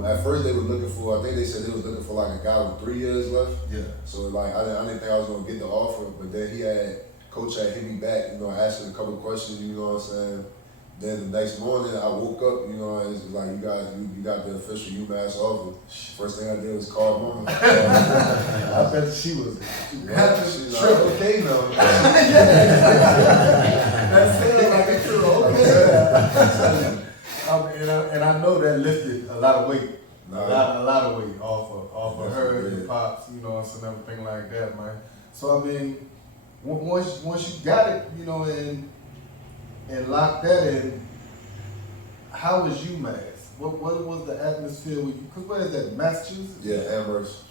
At first they were looking for, I think they said they was looking for like a guy with 3 years left. Yeah. So like I didn't think I was gonna get the offer, but then Coach had hit me back, you know, asking a couple of questions, you know what I'm saying. Then the next morning I woke up, you know, it's like you got the official UMass offer. First thing I did was call mom. I bet she was happy. She's like, Triple okay, no. That sounds like it's true. Okay. And I know that lifted a lot of weight. A lot of weight off of her and your pops, you know, and everything like that, man. So I mean, once you got it, you know, and locked that in, how was UMass? What was the atmosphere with you? Cause where is that, Massachusetts? Yeah, Amherst.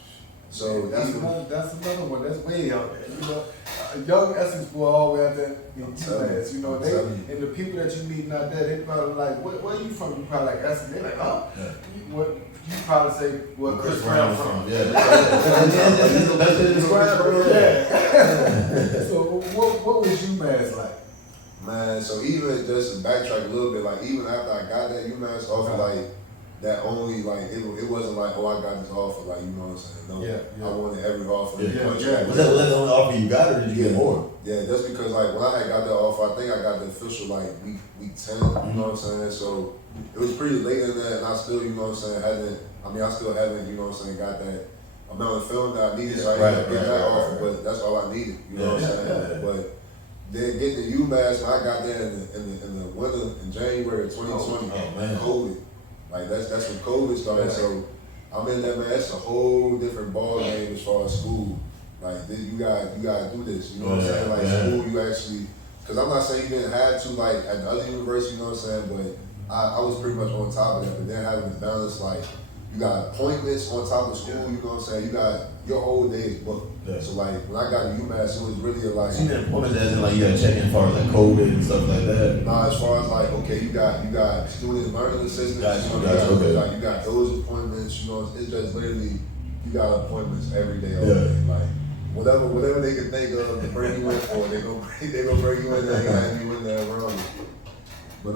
So that's another one. That's way out there. You know, young Essex boy all the way out there in UMass. You know, and the people that you meeting out there, they probably like, where are you from? You probably like Essex. They like, huh? Yeah. You probably say, where Chris Brown from? Yeah. That's it. Yeah. So what was UMass like? Man, so even just to backtrack a little bit, like even after I got that UMass offer, like that only like it wasn't like, oh, I got this offer, like, you know what I'm saying? No, I wanted every offer. Was that the only offer you got, or did you get more? Yeah, that's because like when I had got that offer, I think I got the official like week 10, you know what I'm saying? So it was pretty late in that, and I still, you know what I'm saying, I still haven't, you know what I'm saying, got that amount of film that I needed, so I didn't get that offer, but that's all I needed, you know what I'm saying? But then getting the UMass, I got there in the winter, in January of 2020, COVID. Like that's when COVID started, so I'm in there, man, it's a whole different ball game as far as school. Like, you gotta do this, you know what I'm saying? Like school, you actually, cause I'm not saying you didn't have to, like at the other university, you know what I'm saying, but I was pretty much on top of that, but then having to balance, like, you got appointments on top of school, you know what I'm saying? You got, your whole day is booked. Yeah. So like, when I got to UMass, it was really like. So you didn't appointments as in like you got to check in for like COVID and stuff like that? Nah, as far as like, okay, you got student learning assistants, you got those appointments, you know, it's just literally, you got appointments every day, all day. Like, whatever they can think of to bring you in for, they gonna bring you in there and have you in there around you. But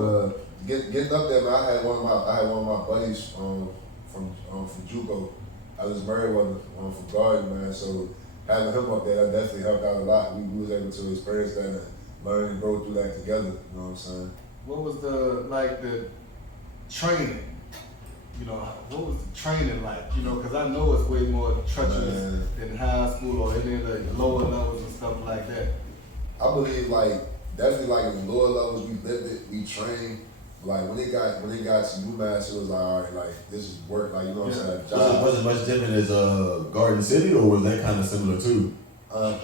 getting up there, man, I had one of my buddies from JUCO. I was married one from Garden, man. So having him up there, that definitely helped out a lot. We was able to experience that and learn and grow through that together. You know what I'm saying? What was the training? You know, what was the training like? You know, because I know it's way more treacherous than high school or any of the lower levels and stuff like that. I believe definitely in the lower levels we lived it, we trained. Like when it got to UMass, it was like, all right, like this is work, like, you know what I'm saying? Was it much different as Garden City, or was that kind of similar too? To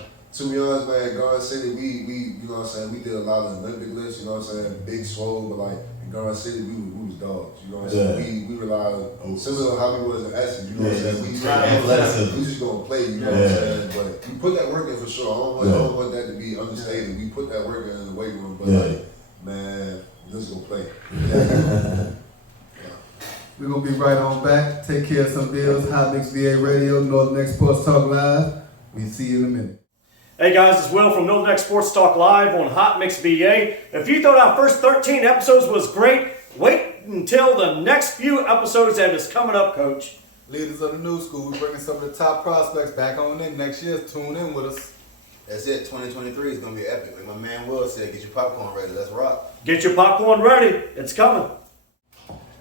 be honest, man, Garden City, we you know what I'm saying, we did a lot of Olympic lifts, you know what I'm saying, big swole, but like in Garden City, we was dogs, you know what I'm saying? We relied on similar to how we was in Essex, you know what I'm saying? We just gonna play, you know what I'm saying? But we put that work in for sure. I don't want that to be understated. We put that work in the weight room, but like, man, let's go play. We're going to be right on back. Take care of some bills. Hot Mix VA Radio, Northern Neck Sports Talk Live. We'll see you in a minute. Hey guys, it's Will from Northern Neck Sports Talk Live on Hot Mix VA. If you thought our first 13 episodes was great, wait until the next few episodes that is coming up, Coach. Leaders of the new school, we're bringing some of the top prospects back on in next year. Tune in with us. That's it. 2023 is going to be epic. Like my man Willz said, get your popcorn ready. Let's rock. Get your popcorn ready. It's coming.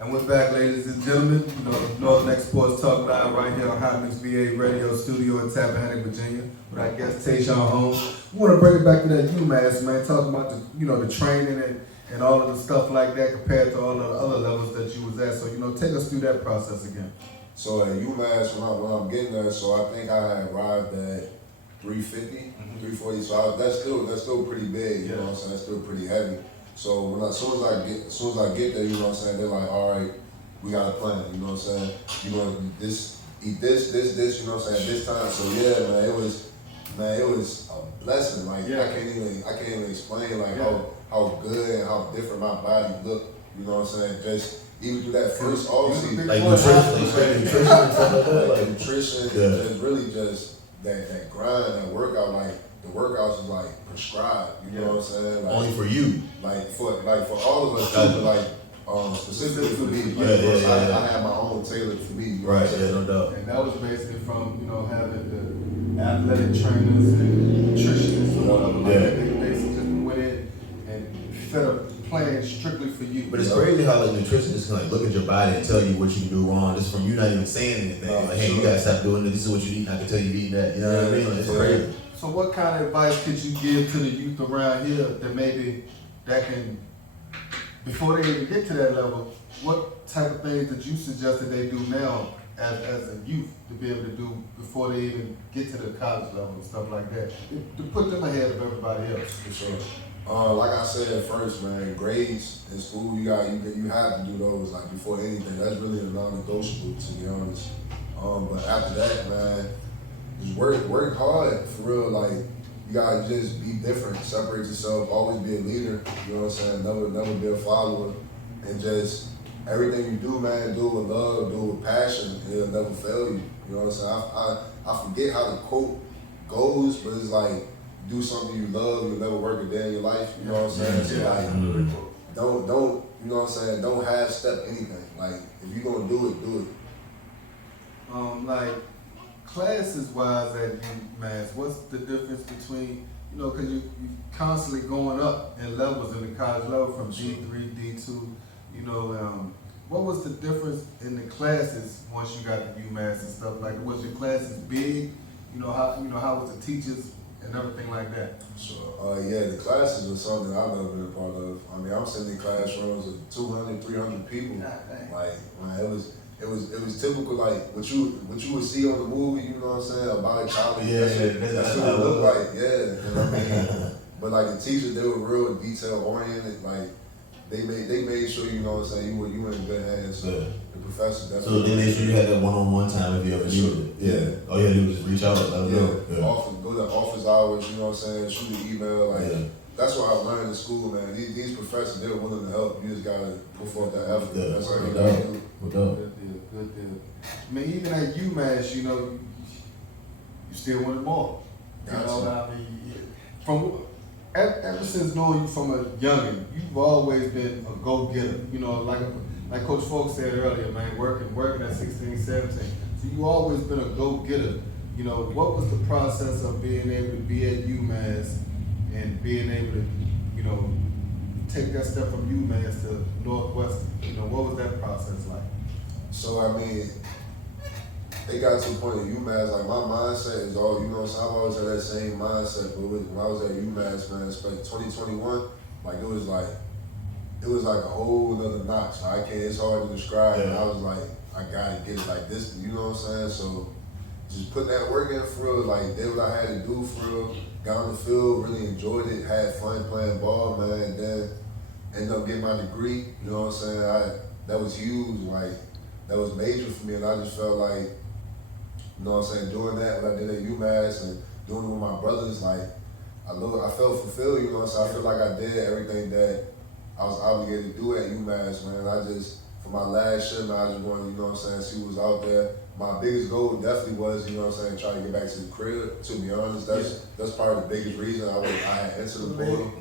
And we're back, ladies and gentlemen. You know, Northern Neck Sports Talk Live right here on Hot Mix VA Radio Studio in Rappahannock, Virginia. With our guest Tayshawn Holmes. We want to bring it back to that UMass, man. Talking about the training and all of the stuff like that compared to all the other levels that you was at. So take us through that process again. So at UMass, when I'm getting there, so I think I had arrived at 350, 340. So that's still pretty big. You know what I'm saying? That's still pretty heavy. So as soon as I get there, you know what I'm saying, they're like, all right, we got a plan, you know what I'm saying? You're gonna eat this, you know what I'm saying, this time. So yeah, man, it was a blessing. Like I can't even explain like how good and how different my body looked, you know what I'm saying? Just even through that first offseason. Like nutrition and stuff like that. Like nutrition, just really just that grind, that workout, like the workouts is like prescribed, you know what I'm saying? Like, only for you. Like for all of us, but like specifically for me. I had my own tailored for me. Right, no doubt. And that was basically from, having the athletic trainers and nutritionists or whatever like that. They basically just went in and instead of playing strictly for But it's crazy how like nutritionists can like look at your body and tell you what you can do wrong just from you not even saying anything. Like, hey, you gotta stop doing this. This is what you eat. I can tell you eating that. You know what I mean? Like, it's crazy. So what kind of advice could you give to the youth around here that maybe that can, before they even get to that level, what type of things that you suggest that they do now as a youth to be able to do before they even get to the college level and stuff like that, to put them ahead of everybody else? For sure. Like I said at first, man, grades in school, you have to do those like before anything. That's really a non-negotiable, to be honest. But after that, man, just work hard for real. Like you gotta just be different, separate yourself, always be a leader. You know what I'm saying? Never be a follower, and just everything you do, man, do it with love, do it with passion, and it'll never fail you. You know what I'm saying? I forget how the quote goes, but it's like, do something you love, you'll never work a day in your life. You know what I'm saying? So like, don't, you know what I'm saying? Don't half step anything. Like, if you're gonna do it. Like, classes wise at UMass, what's the difference between, you know, because you constantly going up in levels in the college level from D3, D2, you know, what was the difference in the classes once you got to UMass and stuff? Like, was your classes big? How was the teachers and everything like that? Sure. Yeah, the classes are something I've never been a part of. I mean, I'm sitting in classrooms with 200, 300 people. Like, man, it was typical, like what you would see on the movie. You know what I'm saying, about college. That's what it looked like. Yeah, you know what I mean. But like the teachers, they were real detail oriented. Like they made sure, you know what I'm saying, you were in good hands. So the professor definitely. So they made sure you had that one-on-one time if you ever needed it. Yeah. All you had to do was reach out and let them know. Yeah. Go to office hours. You know what I'm saying. Shoot an email. Like that's what I learned in school, man. These professors, they're willing to help. You just gotta put forth that effort. That's all you gotta do. Good deal. I mean, even at UMass, you know, you still wanted more. You know what I mean? Ever since knowing you from a youngin', you've always been a go-getter. You know, like Coach Folk said earlier, man, working at 16, 17. So you always been a go-getter. You know, what was the process of being able to be at UMass and being able to, you know, take that step from UMass to Northwestern? You know, what was that process like? So, I mean, it got to a point at UMass, like my mindset is all, you know, so I've always had that same mindset, but when I was at UMass, man, especially 2021, like it was like a whole other notch. Like, it's hard to describe, and I was like, I gotta get it like this, you know what I'm saying? So just put that work in for real, like did what I had to do for real, got on the field, really enjoyed it, had fun playing ball, man, and then ended up getting my degree, you know what I'm saying? That was huge, like, that was major for me, and I just felt like, you know what I'm saying, doing that, what I did at UMass and doing it with my brothers, like, I felt fulfilled, you know what I'm saying? I feel like I did everything that I was obligated to do at UMass, man. For my last shit, man, I just wanted, you know what I'm saying, see what was out there. My biggest goal definitely was, you know what I'm saying, trying to get back to the crib, to be honest. That's probably the biggest reason I had entered the portal.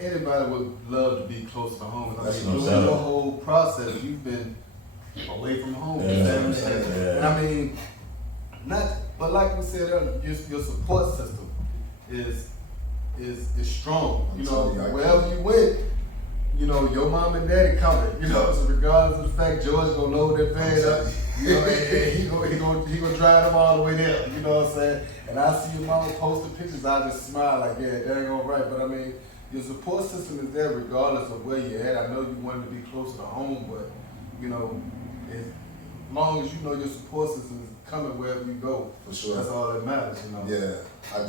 Anybody would love to be close to home. I mean, That's during the whole process, you've been away from home. And I mean, but like we said earlier, your support system is strong. You know, wherever you went, you know, your mom and daddy covered. You know, so regardless of the fact George gonna load that van up, you know, and he gonna drive them all the way there. You know what I'm saying? And I see your mama posting pictures, I just smile like, yeah, that ain't all right. But I mean, your support system is there regardless of where you're at. I know you wanted to be closer to home, but you know, as long as you know your support system is coming wherever you go, for sure, that's all that matters, you know. Yeah, I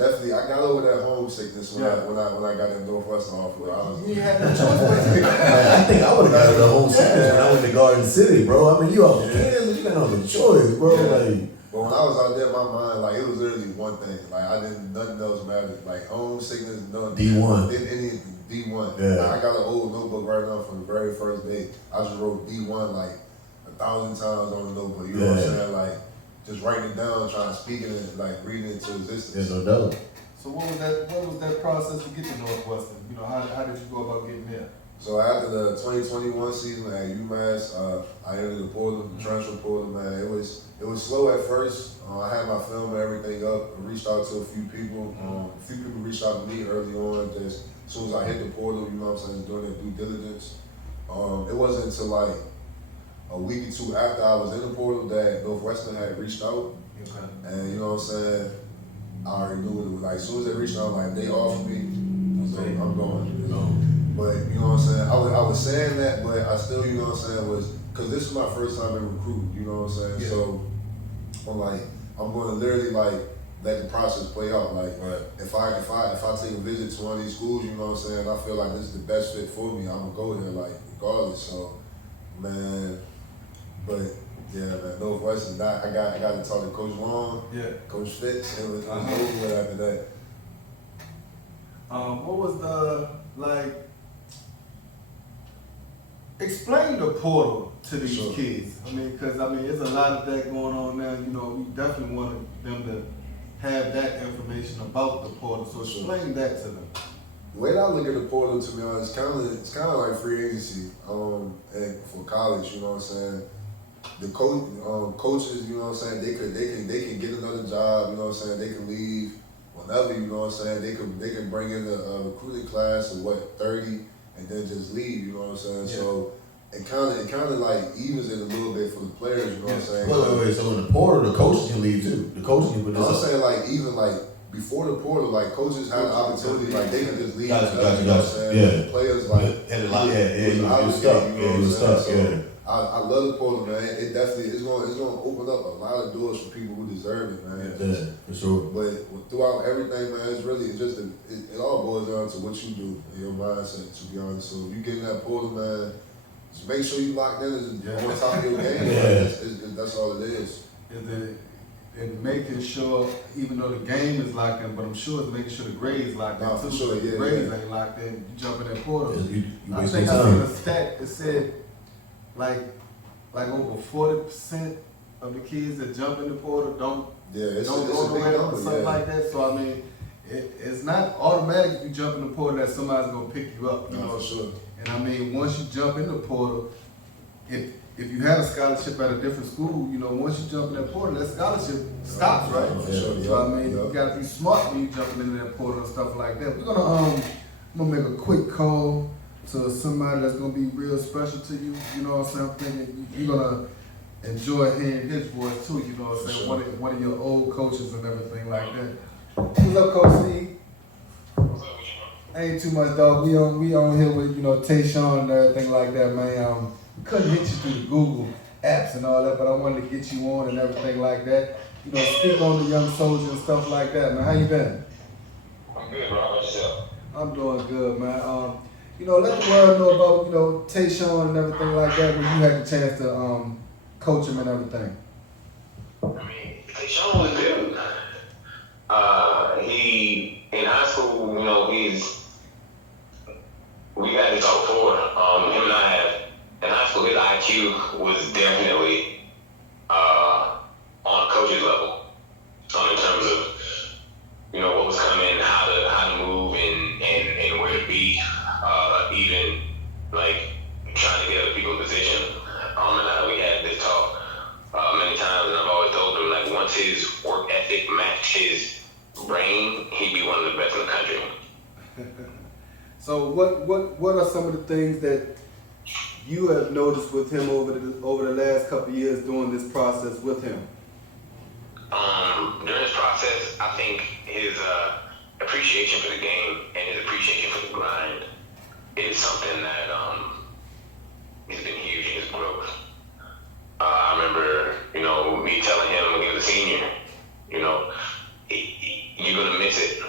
got over that homesickness when I got in Northwestern offer. You had no choice but to. I think I would have got the homesickness when I went to Garden City, bro. I mean, you out in Kansas, you got no other choice, bro. Like, but when I was out there, my mind, like, it was literally one thing. Like, nothing else mattered. Like, homesickness, nothing. D1. Anything, D1. Yeah. Like, I got an old notebook right now from the very first day. I just wrote D1 like 1,000 times on the notebook. You know what I'm saying? Like, just writing it down, trying to speak it and like reading it into existence. Yeah, no doubt. So what was that process to get to Northwestern? You know, how did you go about getting there? So after the 2021 season at UMass, I entered the portal, the transfer portal, man. It was slow at first. I had my film and everything up. I reached out to a few people. A few people reached out to me early on, just as soon as I hit the portal, you know what I'm saying, doing their due diligence. It wasn't until like a week or two after I was in the portal that Northwestern had reached out. Okay. And you know what I'm saying? I already knew what it was like. As soon as they reached out, like they offered me, I was like, I'm going, you know. But you know what I'm saying? I was saying that, but I still, you know what I'm saying, was because this is my first time in recruit, you know what I'm saying? Yeah. So I'm like, I'm going to literally like let the process play out. Like if I take a visit to one of these schools, you know what I'm saying, I feel like this is the best fit for me, I'm gonna go there like regardless. So man, but yeah, man, Northwestern, I got to talk to Coach Roane, Coach Fitz, and it was over with after that. What was the, like, explain the portal to these kids. I mean, because, there's a lot of that going on now. You know, we definitely want them to have that information about the portal. So explain that to them. The way that I look at the portal, to be honest, it's kind of like free agency and for college, you know what I'm saying? The coaches, you know what I'm saying, they can get another job, you know what I'm saying, they can leave whenever, you know what I'm saying, they can bring in a recruiting class of 30 and then just leave, you know what I'm saying? Yeah. So it kind of like evens it a little bit for the players, you know what I'm saying? Wait, so in the portal, the coaches can leave too. The coaches can put this I'm saying like even like before the portal, like coaches have the opportunity, like they can just leave. Gotcha. You know what I'm saying? Yeah. The players like you was stuck. You was stuck. Yeah. I love the portal, man. It definitely it's going to open up a lot of doors for people who deserve it, man. Yeah, for sure. But throughout everything, man, it all boils down to what you do in your mindset. To be honest, so if you get in that portal, man, just make sure you locked in and on top of your game. Yeah. That's all it is. And making sure, even though the game is locked in, but I'm sure it's making sure the grades locked in too. Sure, the grades ain't locked in. You jump in that portal. You I think I seen a stat that said like over 40% of the kids that jump in the portal don't go nowhere or something like that. So it's not automatic if you jump in the portal that somebody's gonna pick you up. You know, for sure. And once you jump in the portal, if you had a scholarship at a different school, you know, once you jump in that portal, that scholarship stops, right? So you gotta be smart when you jumping into that portal and stuff like that. We're gonna make a quick call to somebody that's gonna be real special to you. You know what I'm saying? I'm thinking you're gonna enjoy hearing his voice too. You know what I'm saying? Sure. One of your old coaches and everything like that. What's up, Coach C? Ain't too much, dog. We on here with Tayshawn and everything like that, man. We couldn't hit you through the Google apps and all that, but I wanted to get you on and everything like that. You know, speak on the young soldier and stuff like that, man. How you been? I'm good, bro. How about yourself? I'm doing good, man. Let the world know about, Tayshawn and everything like that when you had the chance to coach him and everything. Tayshawn was good. He, in high school, we had to talk forward. Him and I had, in high school, his IQ was definitely on a coach's level in terms of, what was coming, how to move and where to be. Even like trying to get other people in position. And we had this talk many times, and I've always told him, like, once his work ethic matched his brain, he'd be one of the best in the country. So what are some of the things that you have noticed with him over the last couple of years doing this process with him? During this process, I think his appreciation for the game and his appreciation for the grind is something that has been huge in his growth. I remember, me telling him when he was a senior, you're gonna miss it,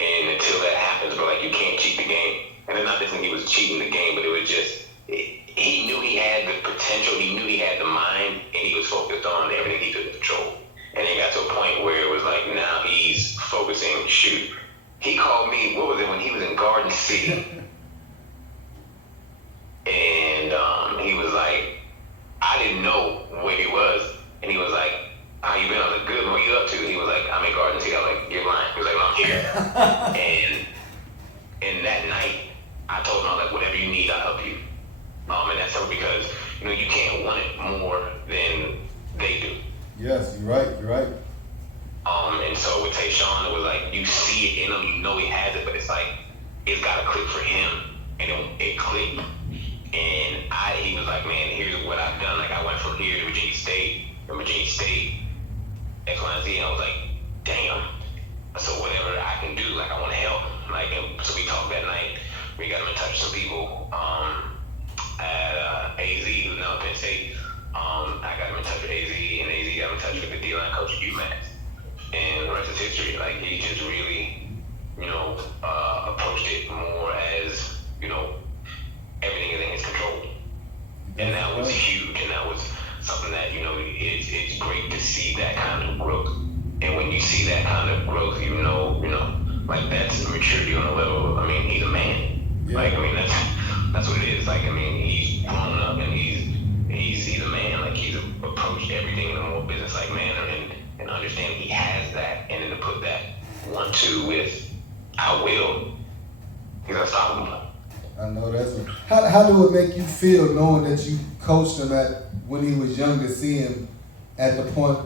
and until that happens, but like you can't cheat the game. And it's not that he was cheating the game, but it was just he knew he had the potential, he knew he had the mind, and he was focused on everything he could control. And it got to a point where it was like now he's focusing. Shoot, he called me. What was it when he was in Garden City? And he was like, I didn't know where he was. And he was like, how you been? I was like, good. What you up to? He was like, I'm in Garden City. I was like, you're lying. He was like, no, I'm here. and that night, I told him, I was like, whatever you need, I'll help you. And that's so because, you can't want it more than they do. Yes, you're right. And so with Tayshawn, it was like, you see it in him, he has it, but it's like, it's got to click for him. And it clicked. And he was like, man, here's what I've done. Like, I went from here to Virginia State, and Virginia State, X, Y, and Z, and I was like, damn. So whatever I can do, like, I want to help. Like, and so we talked that night. We got him in touch with some people at A.Z., who's now at Penn State. I got him in touch with A.Z., and A.Z. got him in touch with the D-line coach at UMass. And the rest is history. Like, he just really, approached it more as, everything is in his control. And that was huge, and that was something that, it's great to see that kind of growth. And when you see that kind of growth, like, that's maturity on a level. I mean, he's a man. Yeah. Like, I mean, that's what it is. Like, I mean, he's grown up, and he's a man. Like, he's approached everything in a more business-like manner, and understand he has that, and then to put that 1-2 with I will, he's unstoppable. I know that's how do it make you feel knowing that you coached him at when he was young to see him at the point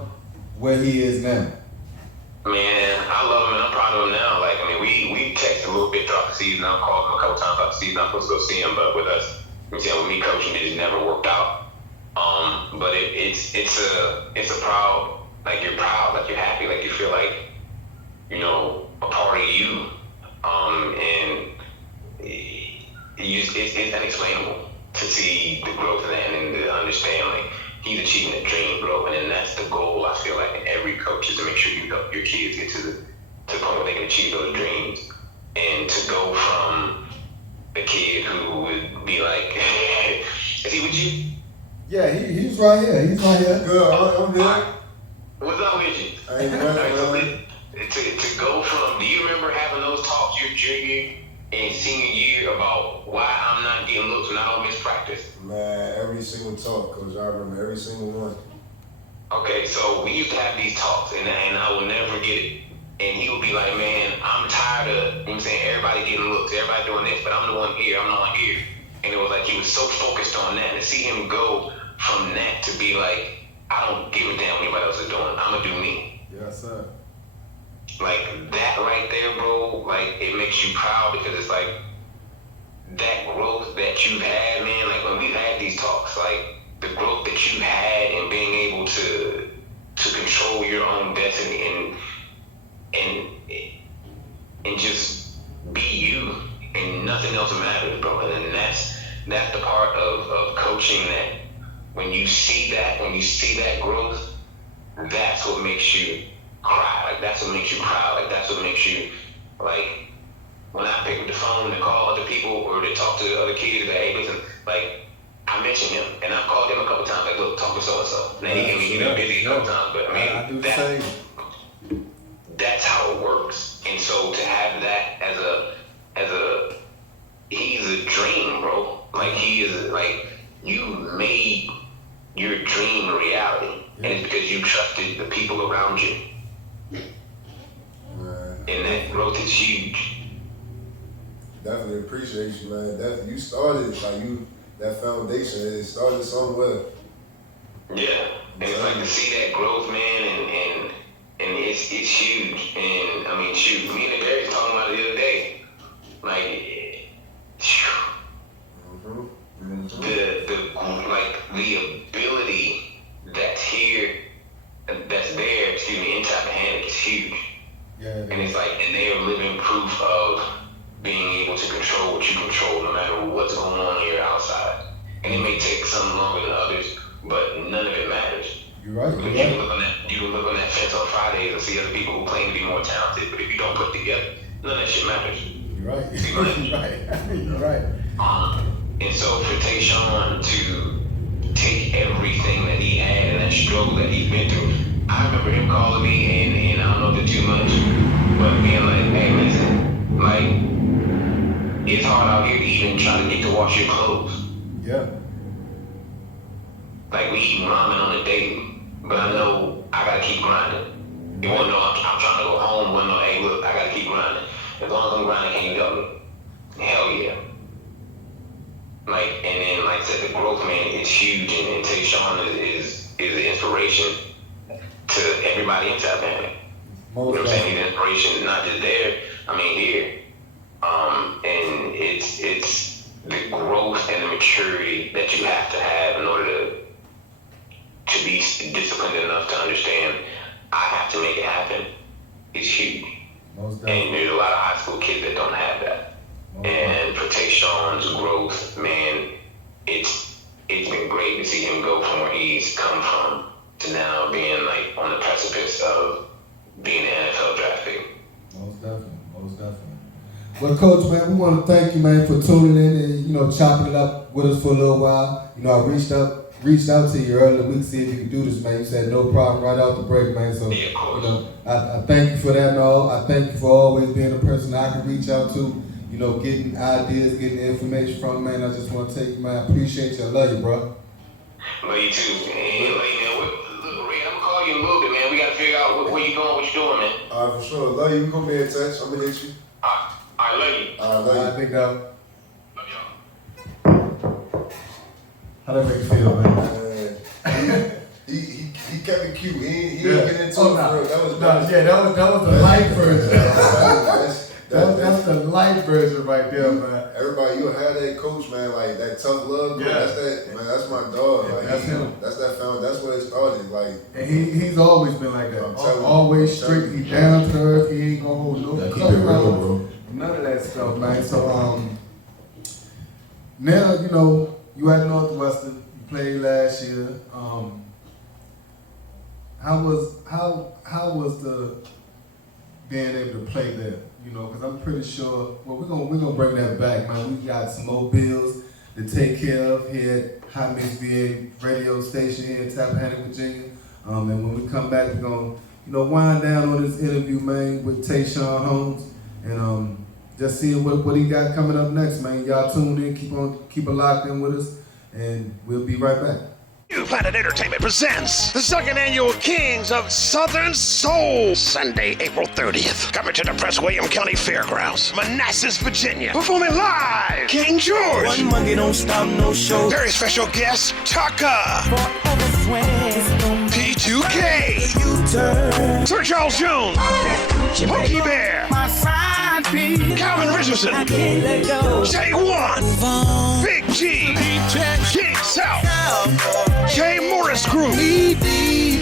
where he is now? Man, I love him and I'm proud of him now. Like, I mean, we texted a little bit throughout the season. I've called him a couple times throughout the season. I'm supposed to go see him, but with us, with me coaching, it just never worked out. But it's a proud, like, you're proud, like, you're happy, like, you feel like, a part of you. And it's unexplainable to see the growth in that and to understand, like, he's achieving a dream, bro. And then that's the goal, I feel like, in every coach is to make sure you help your kids get to the point where they can achieve those dreams. And to go from a kid who would be like, is he with you? Yeah, he's right here. He's right here. Good, I'm here. What's up with you? I ain't ready, to go from, do you remember having those talks your junior and senior year about why I'm not getting looks when I don't miss practice? Man, every single talk, Coach. I remember every single one. Okay, so we used to have these talks, and I will never forget it. And he would be like, man, I'm tired of, everybody getting looks, everybody doing this, but I'm the one here, And it was like he was so focused on that. And to see him go from that to be like, I don't give a damn what anybody else is doing. I'm going to do me. Yes, sir. Like, that right there, bro, like, it makes you proud because it's like, that growth that you've had, man, like, when we've had these talks, like, the growth that you had in being able to control your own destiny and just be you and nothing else matters, bro. And then that's the part of coaching that when you see that growth, that's what makes you cry. Like, that's what makes you proud. Like, that's what makes you, like, when I pick up the phone to call other people or to talk to other kids, like, hey, listen, like, I mentioned him, and I've called him a couple times, like, look, talk to so-and-so. Now, he can be busy a couple times, but, I mean, that's how it works. And so to have that as a he's a dream, bro. Like, he is, like, you made your dream a reality. And it's because you trusted the people around you. And that growth is huge. Definitely appreciate you, man. You started, like, that foundation, it started somewhere. Yeah. And it's like to see that growth, man, and it's huge. And I mean, shoot, me and the Barry's talking about it the other day. Like, the ability that's here, that's there, in Rappahannock is huge. Yeah. And it's like, and they're living proof of being able to control what you control, no matter what's going on here outside. And it may take some longer than others, but none of it matters. You're right. You can look on that fence on Fridays and see other people who claim to be more talented, but if you don't put together, none of that shit matters. You're right. You're right. And so for Tayshawn to take everything that he had and that struggle that he's been through, I remember him calling me, and I don't know if it's too much, but being like, hey, listen, like, it's hard out here to even try to get to wash your clothes. Yeah. Like, we eat ramen on a daily, but I know I gotta keep grinding. You wanna know I'm trying to go home, wanna know, hey, look, I gotta keep grinding. As long as I'm grinding, can you help me? Hell yeah. Like, and then, like I said, the growth, man, it's huge, and Tayshawn is an inspiration to everybody in South Africa. You know what I'm saying? He's an inspiration, not just there, I mean here. And it's the growth and the maturity that you have to have in order to be disciplined enough to understand I have to make it happen is huge. Most And definitely. there's a lot of high school kids that don't have that. And for Tayshawn's growth, man, it's been great to see him go from where he's come from to now being like on the precipice of being an NFL draft pick. Most definitely, most definitely. Well, Coach, man, we want to thank you, man, for tuning in and, you know, chopping it up with us for a little while. You know, I reached out to you earlier week to see if you could do this, man. You said no problem right out the break, man. So, Yeah, of course. you know, I thank you for that, man. I thank you for always being a person I can reach out to, you know, getting ideas, getting information from, man. I just want to take you, man. I appreciate you. I love you, bro. Love you too, man. Look, Ray, I'm gonna call you in a little bit, man. We gotta figure out where you going, what you doing, man. For sure. Love you. We gonna be in touch. I'm gonna hit you. I love you. Love you. I think that. Love y'all. How that make you feel, man? He kept it cute. He didn't get into it for real. That was the light version. That's That's the light version right there, man. everybody, you'll have that coach, man, like that tough love. Yeah. That's that, man. That's my dog. Yeah, Like that's him. That's that found. That's where it started. Like And he's always been like that. I'm telling you. Always I'm telling strict. He you. down to earth. He ain't gonna hold no Gotta keep it real, bro. None of that stuff, man. So now you know you at Northwestern. You played last year. How was the being able to play there? You know, because I'm pretty sure. Well, we're gonna bring that back, man. We got some more bills to take care of here at Hot Mix VA radio station here in Rappahannock, Virginia. And when we come back, we're gonna, you know, wind down on this interview, man, with Tayshawn Holmes, and just seeing what he got coming up next, man. Y'all tune in, keep it locked in with us, and we'll be right back. New Planet Entertainment presents the second annual Kings of Southern Soul, Sunday, April 30th. Coming to the Prince William County Fairgrounds, Manassas, Virginia. Performing live, King George. One monkey don't stop no show. Very special guest, Taka. P2K. Sir Charles Jones. Smokey Bear. Calvin Richardson. Jay One. Big G. King South. Jay Morris Group.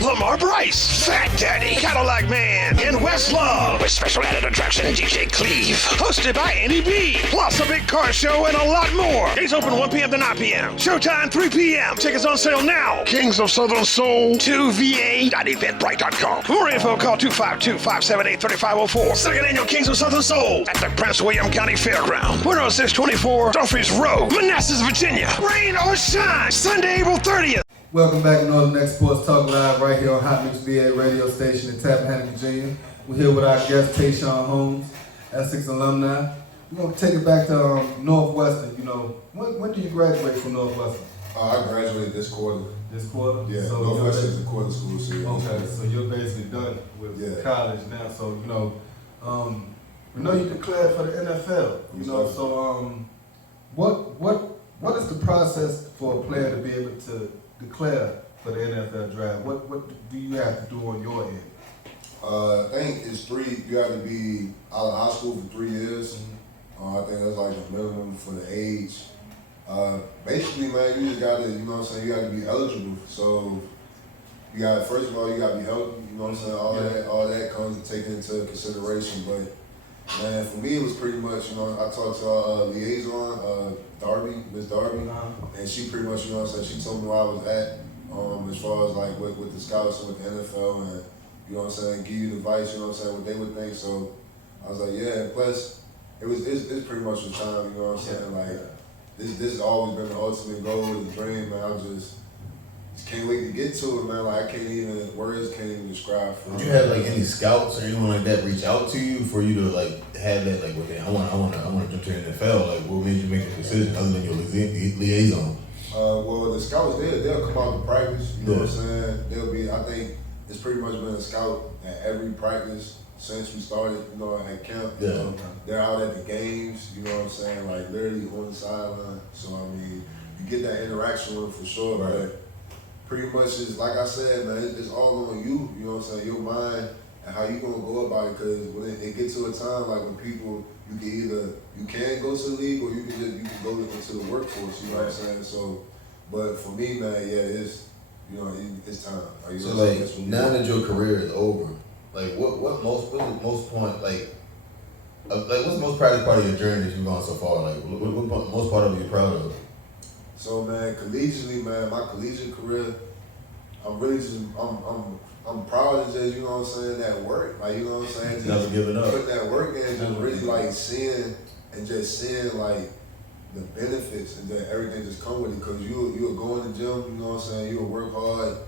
Lamar Bryce. Fat Daddy. Cadillac Man. And Westlove. With special added attraction, DJ Cleve. Hosted by Andy B. Plus a big car show and a lot more. Gates open 1 p.m. to 9 p.m. Showtime 3 p.m. Tickets on sale now. Kings of Southern Soul. 2va.eventbrite.com. For more info, call 252-578-3504. Second annual Kings of Southern Soul at the Prince William County Fairground. 10624 Dumfries Road, Manassas, Virginia. Rain or shine, Sunday, April 30th. Welcome back to Northern Next Sports Talk Live right here on Hot Mix VA radio station in Rappahannock, Virginia. We're here with our guest, Tayshawn Holmes, Essex alumni. We're going to take it back to Northwestern. You know, when do you graduate from Northwestern? I graduated this quarter. This quarter? Yeah, So Northwestern is a quarter school, so yeah. Okay, so you're basically done with college now. So, you know, we know you declared for the NFL. You know, so what is the process for a player to be able to declare for the NFL draft? What do you have to do on your end? I think it's 3. You have to be out of high school for 3 years. I think that's like the minimum for the age. Basically, man, you just gotta, you know what I'm saying, you gotta be eligible. So you got, first of all, you gotta be healthy. You know what I'm saying, all that comes to take into consideration. But man, for me, it was pretty much, you know, I talked to our liaison, Miss Darby, and she pretty much, you know what I'm saying, she told me where I was at, as far as like with the scouts and with the NFL, and you know what I'm saying, give you the advice, you know what I'm saying, what they would think. So I was like, yeah. Plus, it's pretty much the time, you know what I'm saying, like this has always been the ultimate goal, the dream, man. I just can't wait to get to it, man. Like words can't even describe for Did you have like any scouts or anyone like that reach out to you for you to like have that like, okay, I want to jump to the NFL? Like, what made you make the decision other than your liaison? Well, the scouts they'll come out to practice. You know what I'm saying? They'll be. I think it's pretty much been a scout at every practice since we started. You know, at camp. Yeah. You know, they're out at the games. You know what I'm saying? Like literally on the sideline. So I mean, you get that interaction with them for sure. Right. But pretty much is like I said, man. It's all on you. You know what I'm saying? Your mind and how you gonna go about it. Because when it gets to a time like when people, you can go to the league or you can go into the workforce. You know what I'm saying? So, but for me, man, yeah, it's time. Like, so like now that your career is over, like what's the most proudest part of your journey that you've gone so far? Like what most part of it you're proud of? So man, collegiately, man, my collegiate career, I'm really just I'm proud of just, you know what I'm saying, that work. Like, you know what I'm saying? Just never giving up. Put that work in, just really like seeing like the benefits and that everything just come with it. Cause you'll go in the gym, you know what I'm saying, you'll work hard,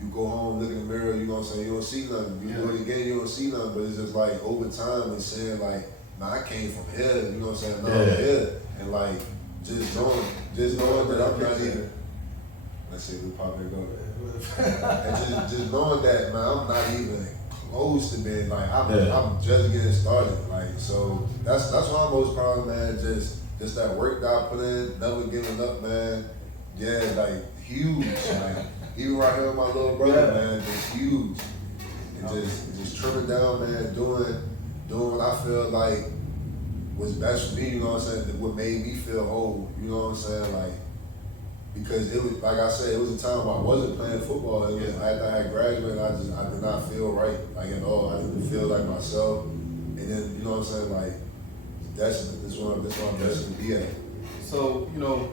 you go home, look in the mirror, you know what I'm saying, you don't see nothing. You do it again, you don't see nothing, but it's just like over time and saying like, nah, I came from here, you know what I'm saying, now I'm here. And like, just knowing that I'm not even, let's see, we pop it go. And just knowing that, man, I'm not even close to being like, I'm just getting started. Like, so that's why I'm most proud of, man. Just that work that I put in, never giving up, man. Yeah, like huge. Like even right here with my little brother, man, just huge. And just trimming down, man, doing what I feel like was best for me, you know what I'm saying? What made me feel whole, you know what I'm saying? Like, because it was, like I said, it was a time where I wasn't playing football. It was after I had graduated, I did not feel right, like at all. I didn't feel like myself. And then, you know what I'm saying, like, that's where I'm destined to be at. So, we know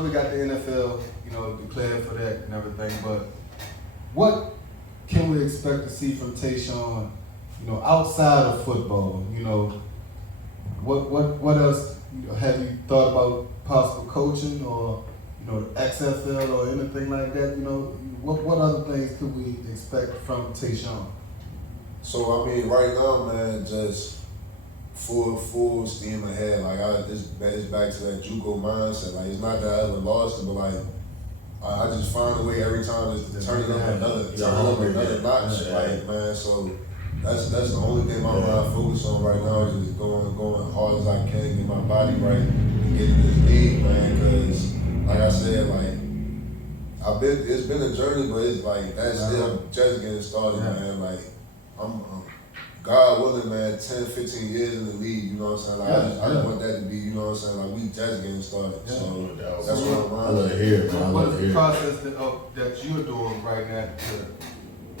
we got the NFL, declared for that and everything, but what can we expect to see from Tayshawn, outside of football? What else have you thought about possible coaching or XFL or anything like that? What other things could we expect from Tayshawn? So I mean, right now, man, just full steam ahead. Like it's back to that JUCO mindset. Like it's not that I ever lost it, but like I just find a way every time to turn it up another notch. Like man, so. That's the only thing my mind focused on right now is just going hard as I can, get my body right, and get in this league, man. Because like I said, like it's been a journey, but it's like that's still just getting started, man. Like I'm God willing, man, 10, 15 years in the league, you know what I'm saying? Like I just want that to be, you know what I'm saying? Like we just getting started. So that's what my mind is. What is the process that you're doing right now to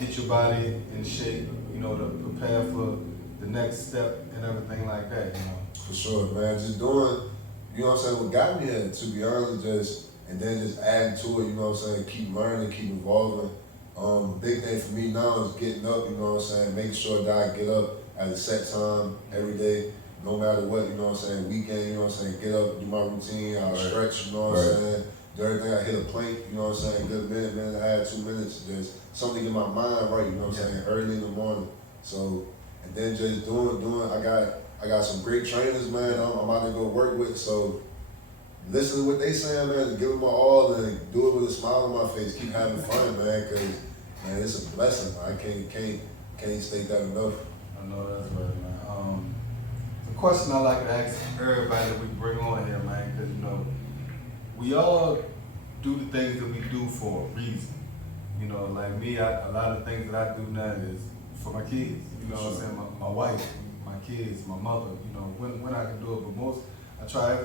get your body in shape? To prepare for the next step and everything like that, For sure, man. Just doing, you know what I'm saying, what got me here, to be honest, and then just adding to it, you know what I'm saying, keep learning, keep evolving. Big thing for me now is getting up, you know what I'm saying, making sure that I get up at a set time every day, no matter what, you know what I'm saying, weekend, you know what I'm saying, get up, do my routine, I'll stretch, you know what I'm saying. Do everything, I hit a plank, you know what I'm saying, good minute and a half, 2 minutes, just something in my mind right, you know what I'm saying, early in the morning. So, and then just doing, I got some great trainers, man, I'm about to go work with, so listen to what they saying, man, give them my all and do it with a smile on my face, keep having fun, man, because, man, it's a blessing, I can't state that enough. I know that's right, man. The question I like to ask everybody that we bring on here, man, because, we all do the things that we do for a reason. Like me, a lot of things that I do now is for my kids. You know what I'm saying? My wife, my kids, my mother, when I can do it. But I try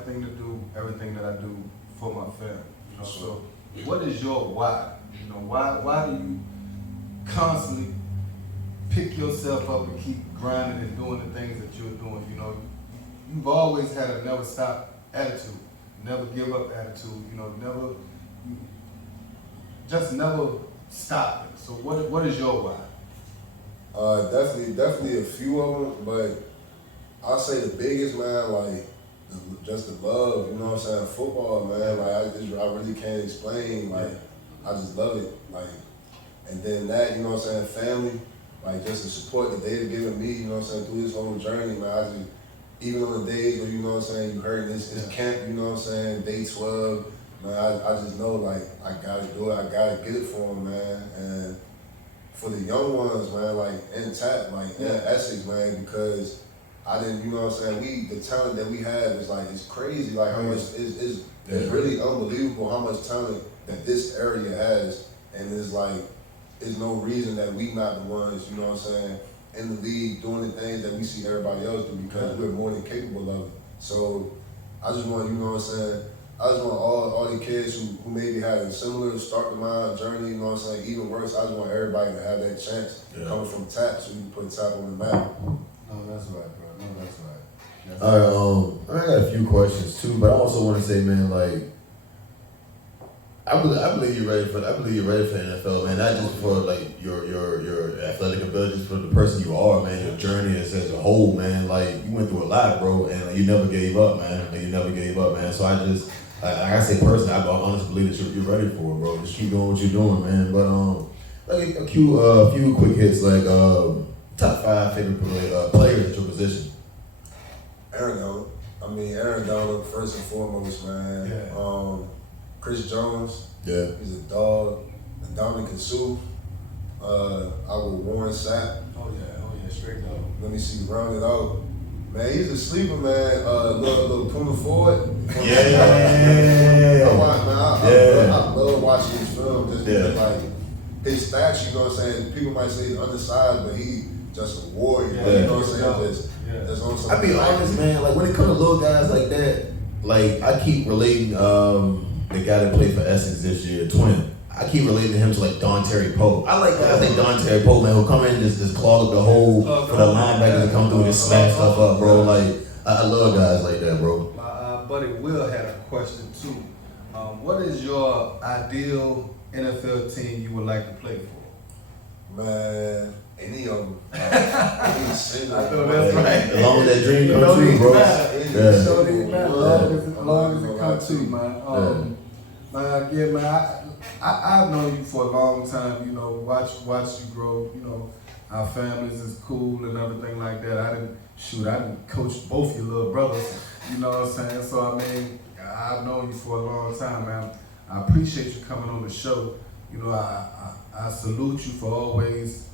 everything that I do for my family. So what is your why? Why do you constantly pick yourself up and keep grinding and doing the things that you're doing? You've always had a never stop attitude. Never give up attitude, never stop it. So what is your why? Definitely a few of them, but I'll say the biggest, man, like just the love, you know what I'm saying, football, man, like I really can't explain, like I just love it, like, and then that, you know what I'm saying, family, like just the support that they've given me, you know what I'm saying, through this whole journey, man, even on the days where, you know what I'm saying, you heard this camp, you know what I'm saying, day 12, man, I just know, like, I gotta do it, I gotta get it for them, man, and for the young ones, man, like, in TAP, like, in Essex, man, because I didn't, you know what I'm saying, the talent that we have is, like, it's crazy, like, how much, it's really unbelievable how much talent that this area has, and it's, like, it's no reason that we not the ones, you know what I'm saying, in the league doing the things that we see everybody else do because we're more than capable of it. So I just want, you know what I'm saying, I just want all the kids who maybe had a similar start to my journey, you know what I'm saying, even worse, I just want everybody to have that chance coming from TAP so you can put TAP on the map. No, that's right, bro. No, that's right. All right, I got a few questions too, but I also want to say, man, like, I believe you're ready for the NFL, man. Not just for like your athletic abilities, for the person you are, man. Your journey as a whole, man. Like you went through a lot, bro, and like, you never gave up, man. So I say personally, I honestly believe that you're ready for it, bro. Just keep doing what you're doing, man. But like a few quick hits, like top 5 favorite players at your position. Aaron Donald, first and foremost, man. Yeah. Chris Jones, yeah, he's a dog. Dominic Sue, I go Warren Sapp. Oh yeah, straight dog. Let me see, round it out. Man, he's a sleeper, man. Little Puma Ford. Yeah. I love watching his film just because, like, his stats, you know what I'm saying? People might say he's undersized, but he just a warrior. Yeah. You know what I'm saying? Just on some. I be honest, man. Like when it comes to little guys like that, like I keep relating the guy that played for Essex this year, Twin. I keep relating him to like Don Terry Poe. I like guys like Don Terry Poe, man, who come in and just clog up the hole for the linebackers to come through and just smash stuff up, bro. Like I love guys like that, bro. My buddy Will had a question too. What is your ideal NFL team you would like to play for? Man, any of them. Any single. I know that's right. As long as that dream comes true, bro. As long as it comes true, man. Man, again, man, I've known you for a long time, you know, watch you grow, you know, our families is cool and everything like that. I didn't coach both your little brothers, you know what I'm saying? So, I mean, I've known you for a long time, man. I appreciate you coming on the show. You know, I salute you for always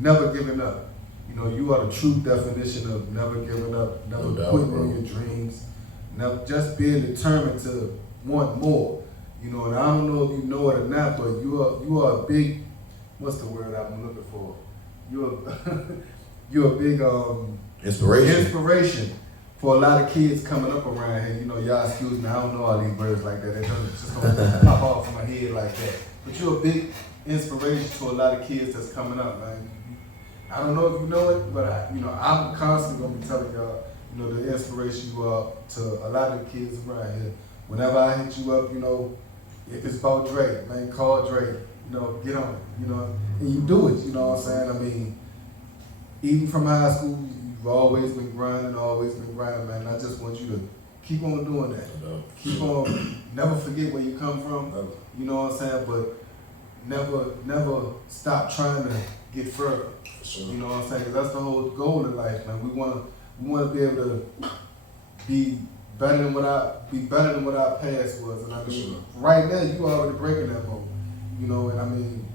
never giving up. You know, you are the true definition of never giving up, never quitting on your dreams, never just being determined to want more. You know, and I don't know if you know it or not, but you are a big, what's the word I'm looking for? You're a big inspiration for a lot of kids coming up around here. You know, y'all excuse me, I don't know all these words like that. They just don't pop off my head like that. But you're a big inspiration to a lot of kids that's coming up, man. I don't know if you know it, but I'm constantly gonna be telling y'all, you know, the inspiration you are to a lot of the kids around here. Whenever I hit you up, you know, if it's about Dre, man, call Dre, you know, get on it, you know, and you do it, you know what I'm saying? I mean, even from high school, you've always been grinding, man. I just want you to keep on doing that. Keep on, never forget where you come from, you know what I'm saying? But never stop trying to get further. Sure. You know what I'm saying? 'Cause that's the whole goal in life, man. We want to be able to be better than what our past was. And I mean, right now you already breaking that mold. You know, and I mean,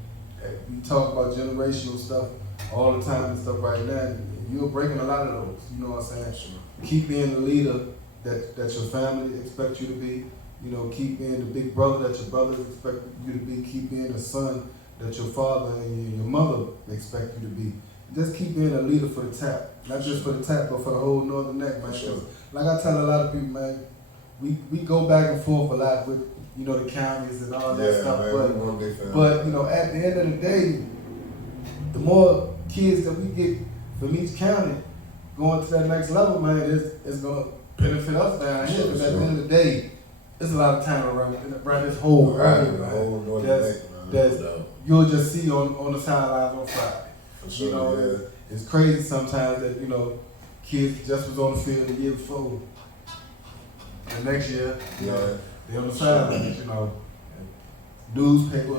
we talk about generational stuff all the time and stuff right now. And you're breaking a lot of those. You know what I'm saying? Sure. Keep being the leader that your family expects you to be. You know, keep being the big brother that your brothers expect you to be. Keep being the son that your father and your mother expect you to be. Just keep being a leader for the TAP. Not just for the TAP, but for the whole Northern Neck, man. Sure. Like I tell a lot of people, man, we go back and forth a lot with, you know, the counties and all that stuff. Man, but you know, at the end of the day, the more kids that we get from each county going to that next level, man, it's gonna benefit us down here. Because at the end of the day, there's a lot of time around this whole area, man. That you'll just see on the sidelines on Friday. Sure, you know, it's crazy sometimes that, you know, kids just was on the field the year before. The next year, you know, they on the sidelines, you know, newspaper,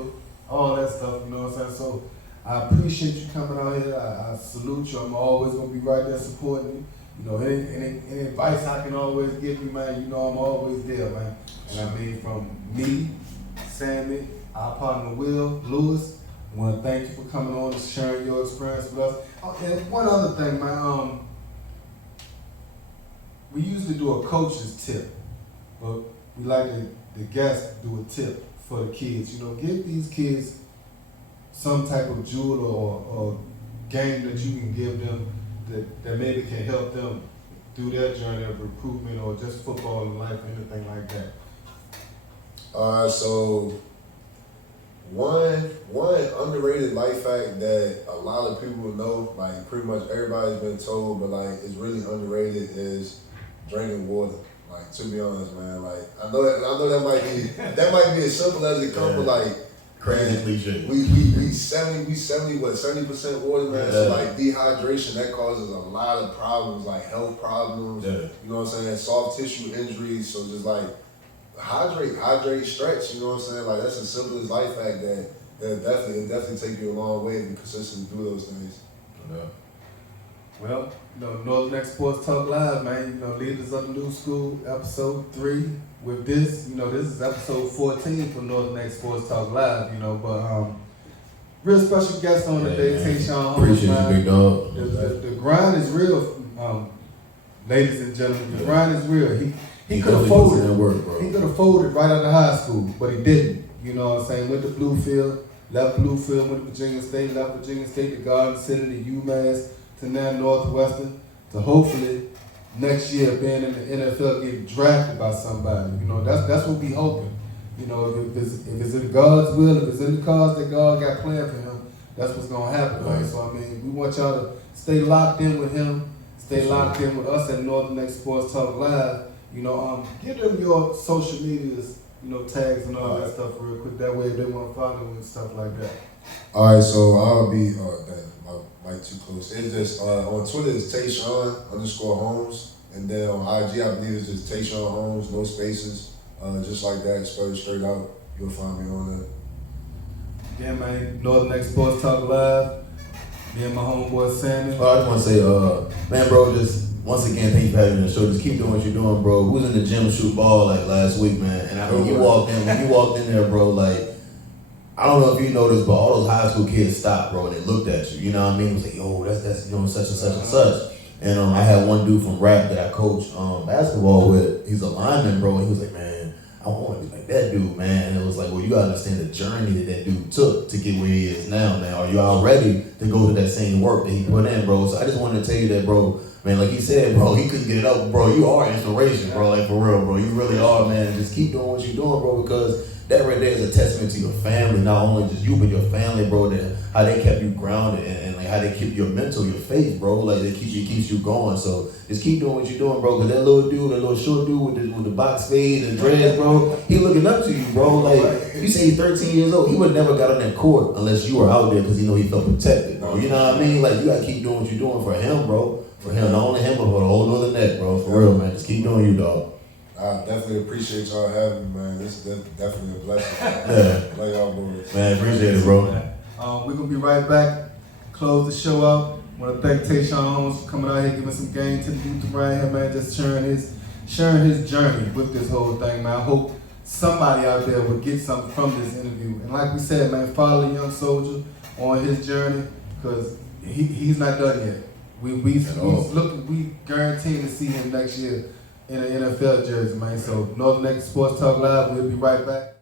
all that stuff, you know what I'm saying? So I appreciate you coming out here. I salute you. I'm always gonna be right there supporting you. You know, any advice I can always give you, man, you know I'm always there, man. And I mean, from me, Sammy, our partner Will, Lewis, I want to thank you for coming on and sharing your experience with us. Oh, and one other thing, man, we usually do a coach's tip, but we like the guests do a tip for the kids. You know, give these kids some type of jewel or game that you can give them that maybe can help them through their journey of recruitment or just football in life or anything like that? So one underrated life fact that a lot of people know, like pretty much everybody's been told, but like it's really underrated is drinking water. Like, to be honest, man, like I know that might be as simple as it comes, but like crazy cliche. We 70% water, man. Yeah. So like dehydration, that causes a lot of problems, like health problems. Yeah. You know what I'm saying? Soft tissue injuries. So just like hydrate, stretch. You know what I'm saying? Like that's the simplest life hack that definitely take you a long way to be consistent through those things. Yeah. Well, Northern Neck Sports Talk Live, man. Leaders of the New School, episode 3. With this, this is episode 14 for Northern Neck Sports Talk Live. But real special guest on today, Tayshawn Holmes. Appreciate you, big dog. The grind is real, ladies and gentlemen. The grind is real. He could have folded. He could have folded right out of high school, but he didn't. You know what I'm saying? Went to Bluefield, left Bluefield, went to Virginia State, left Virginia State to Garden City, to UMass, to now Northwestern, to hopefully next year being in the NFL, get drafted by somebody. That's what we hoping. If it's in God's will, if it's in the cards that God got planned for him, that's what's gonna happen. Right? So we want y'all to stay locked in with him, stay locked in with us at Northern Neck Sports Talk Live. Give them your social medias, tags and all that stuff real quick. That way if they want to follow you and stuff like that. All right, so I'll be my mic too close. It's just on Twitter it's Tayshawn_Holmes, and then on IG I believe it's just Tayshawn Holmes, no spaces, just like that, spell it straight out. You'll find me on that. Yeah, man. Northern Neck Sports Talk Live. Me and my homeboy Sammy. I just want to say, man, bro, just once again, thank you for having the show. Just keep doing what you're doing, bro. We was in the gym shoot ball like last week, man, and when you walked in there, bro, like. I don't know if you noticed, but all those high school kids stopped, bro, and they looked at you. You know what I mean? It was like, yo, that's such and such and such. And I had one dude from rap that I coach basketball with. He's a lineman, bro, and he was like, man, I want to be like that dude, man. And it was like, well, you gotta understand the journey that dude took to get where he is now, man. Are you all ready to go to that same work that he put in, bro? So I just wanted to tell you that, bro. Man, like he said, bro, he couldn't get it up, bro. You are inspiration, bro. Like for real, bro. You really are, man. Just keep doing what you're doing, bro, because that right there is a testament to your family, not only just you, but your family, bro, that how they kept you grounded and like how they keep your mental, your faith, bro, like it keeps you going. So just keep doing what you're doing, bro, because that little short dude with the box fade and dreads, bro, he looking up to you, bro. Like, you say he's 13 years old, he would never got on that court unless you were out there because he felt protected, bro. You know what I mean? Like, you got to keep doing what you're doing for him, bro. For him, not only him, but for the whole Northern Neck, bro. For real, man. Just keep doing you, dog. I definitely appreciate y'all having me, man. This is definitely a blessing. Yeah. Love y'all boys. Man, appreciate it, bro. We're going to be right back. Close the show out. I want to thank Tayshawn Holmes for coming out here, giving some game to the youth around here, man. Just sharing his journey with this whole thing, man. I hope somebody out there would get something from this interview. And like we said, man, follow the young soldier on his journey because he's not done yet. We guarantee to see him next year in an NFL jersey, man. So Northern Neck Sports Talk Live, we'll be right back.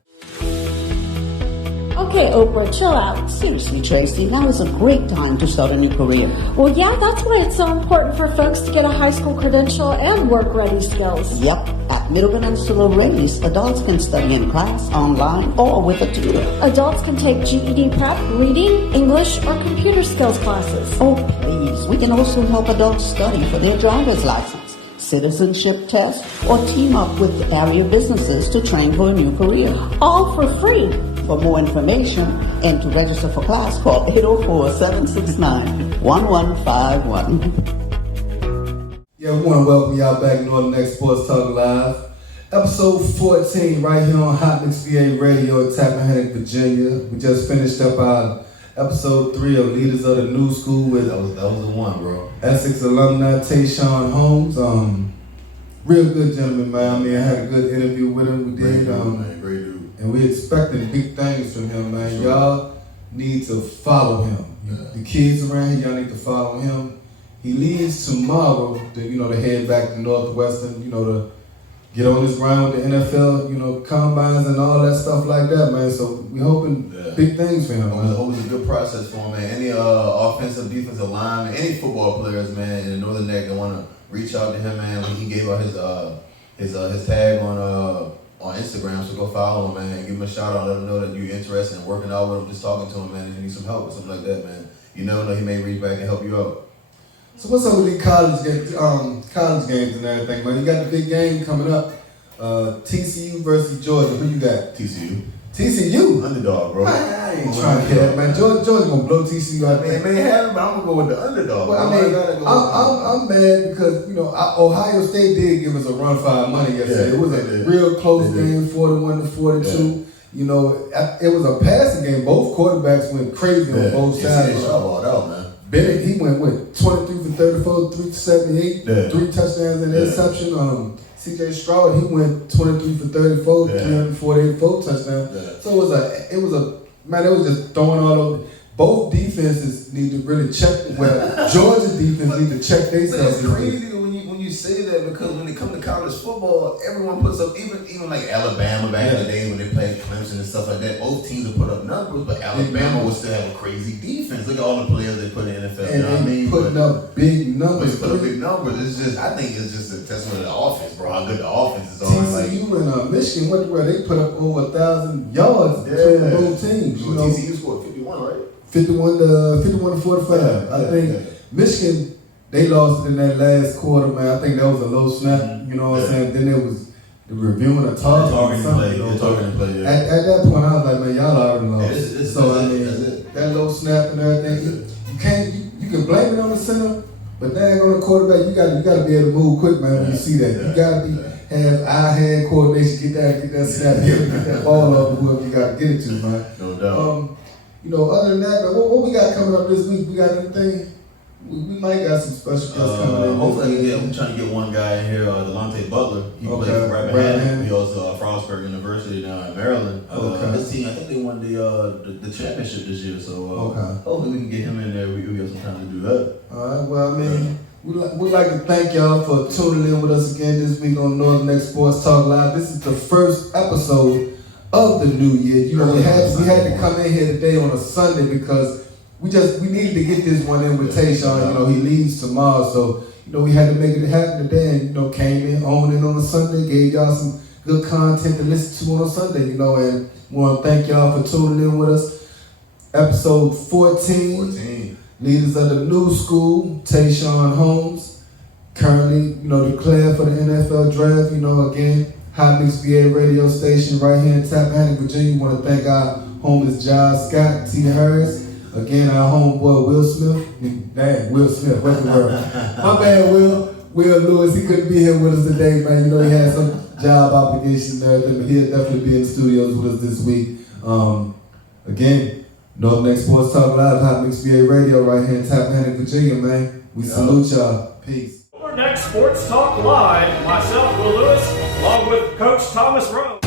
Okay, Oprah, chill out. Seriously, Tracy, now is a great time to start a new career. Well, yeah, that's why it's so important for folks to get a high school credential and work-ready skills. Yep, at Middle Peninsula Race, adults can study in class, online, or with a tutor. Adults can take GED prep, reading, English, or computer skills classes. Oh, please. We can also help adults study for their driver's license, citizenship test, or team up with area businesses to train for a new career. All for free. For more information and to register for class, call 804-769-1151. Yeah, we want to welcome y'all back to Northern Neck Sports Talk Live. Episode 14 right here on Hot Mix VA Radio in Rappahannock, Virginia. We just finished up our episode 3 of Leaders of the New School with that was the one, bro. Essex alumni Tayshawn Holmes. Real good gentleman, man. I had a good interview with him. We did. Great dude. And we expecting big things from him, man. Sure. Y'all need to follow him. Yeah. The kids around here, y'all need to follow him. He leaves tomorrow to head back to Northwestern, to get on this grind with the NFL, you know, combines and all that stuff like that, man. So we hoping big things for him, man. Always a good process for him, man. Any offensive, defensive lineman, any football players, man, in the Northern Neck that want to reach out to him, man. When he gave out his tag on Instagram, so go follow him, man. Give him a shout out, let him know that you're interested in working out with him, just talking to him, man. If you need some help or something like that, man. You never know, he may reach back and help you out. So what's up with these college games and everything, man? You got the big game coming up, TCU versus Georgia. Who you got? TCU? Underdog, bro. I ain't trying to hear that, man. Georgia gonna blow TCU out there. It may happen, but I'm gonna go with the underdog. Well, I mean, I'm mad because, you know, Ohio State did give us a run for our money yesterday. It was a real close game, 41-42. You know, it was a passing game. Both quarterbacks went crazy on both sides. Out, man. Bennett, he went with 23 for 34, 378, 3 touchdowns and an interception. C.J. Stroud, he went 23 for 34, 348, 4 touchdowns. So it was just throwing all over. Both defenses need to really check. Well, Georgia's defense need to check themselves. It's crazy when you say that, because when it comes to college football, everyone puts up, even like Alabama back in the day when they played Clemson and stuff like that. Both teams would put up numbers, but Alabama would still have a crazy defense. Look at all the players they put in the NFL. And you know what I mean? Putting up big numbers. Put up big numbers. I think it's just a testament of the offense, bro. How good the offense is on. TCU and Michigan, where they put up over 1,000 yards between both teams. You know, TCU scored 51, right? 51 to 45. I think Michigan, they lost it in that last quarter, man. I think that was a low snap. You know what I'm saying? Then it was the reviewing a target. At that point, I was like, man, y'all already lost. That low snap and everything, you can blame it on the center, but dang on the quarterback, you gotta be able to move quick, man. When you see that, you gotta have eye-hand coordination, get that snap, get that ball up to whoever you gotta get it to, man. No doubt. You know, other than that, man, what we got coming up this week? We got anything? We might got some special guests coming in. Hopefully, I'm trying to get one guy in here, Delonte Butler. He played for Rappahannock. He also Frostburg University down in Maryland. His team, I think they won the championship this year. So hopefully we can get him in there. We have some time to do that. All right. Well, I mean, we'd like to thank y'all for tuning in with us again this week on Northern Neck Sports Talk Live. This is the first episode of the new year. You know, we had to come in here today on a Sunday because we needed to get this one in with Tayshawn. You know, he leaves tomorrow, so you know we had to make it happen today. And you know, came in on it on a Sunday, gave y'all some good content to listen to on a Sunday. You know, and we want to thank y'all for tuning in with us. Episode 14. Leaders of the new school, Tayshawn Holmes, currently declared for the NFL draft. You know, again, Hot Mix VA radio station right here in Rappahannock, Virginia. We want to thank our homies John Scott, Tina Harris. Again, our homeboy Will Smith. Damn, Will Smith, what's the word? My bad, Will Lewis. He couldn't be here with us today, man. You know, he had some job obligations and everything, but he'll definitely be in the studios with us this week. Again, Northern Neck Sports Talk Live, Hot Mix VA radio right here in Rappahannock, Virginia, man. We salute y'all. Peace. Northern Neck Sports Talk Live, myself, Will Lewis, along with Coach Thomas Roane.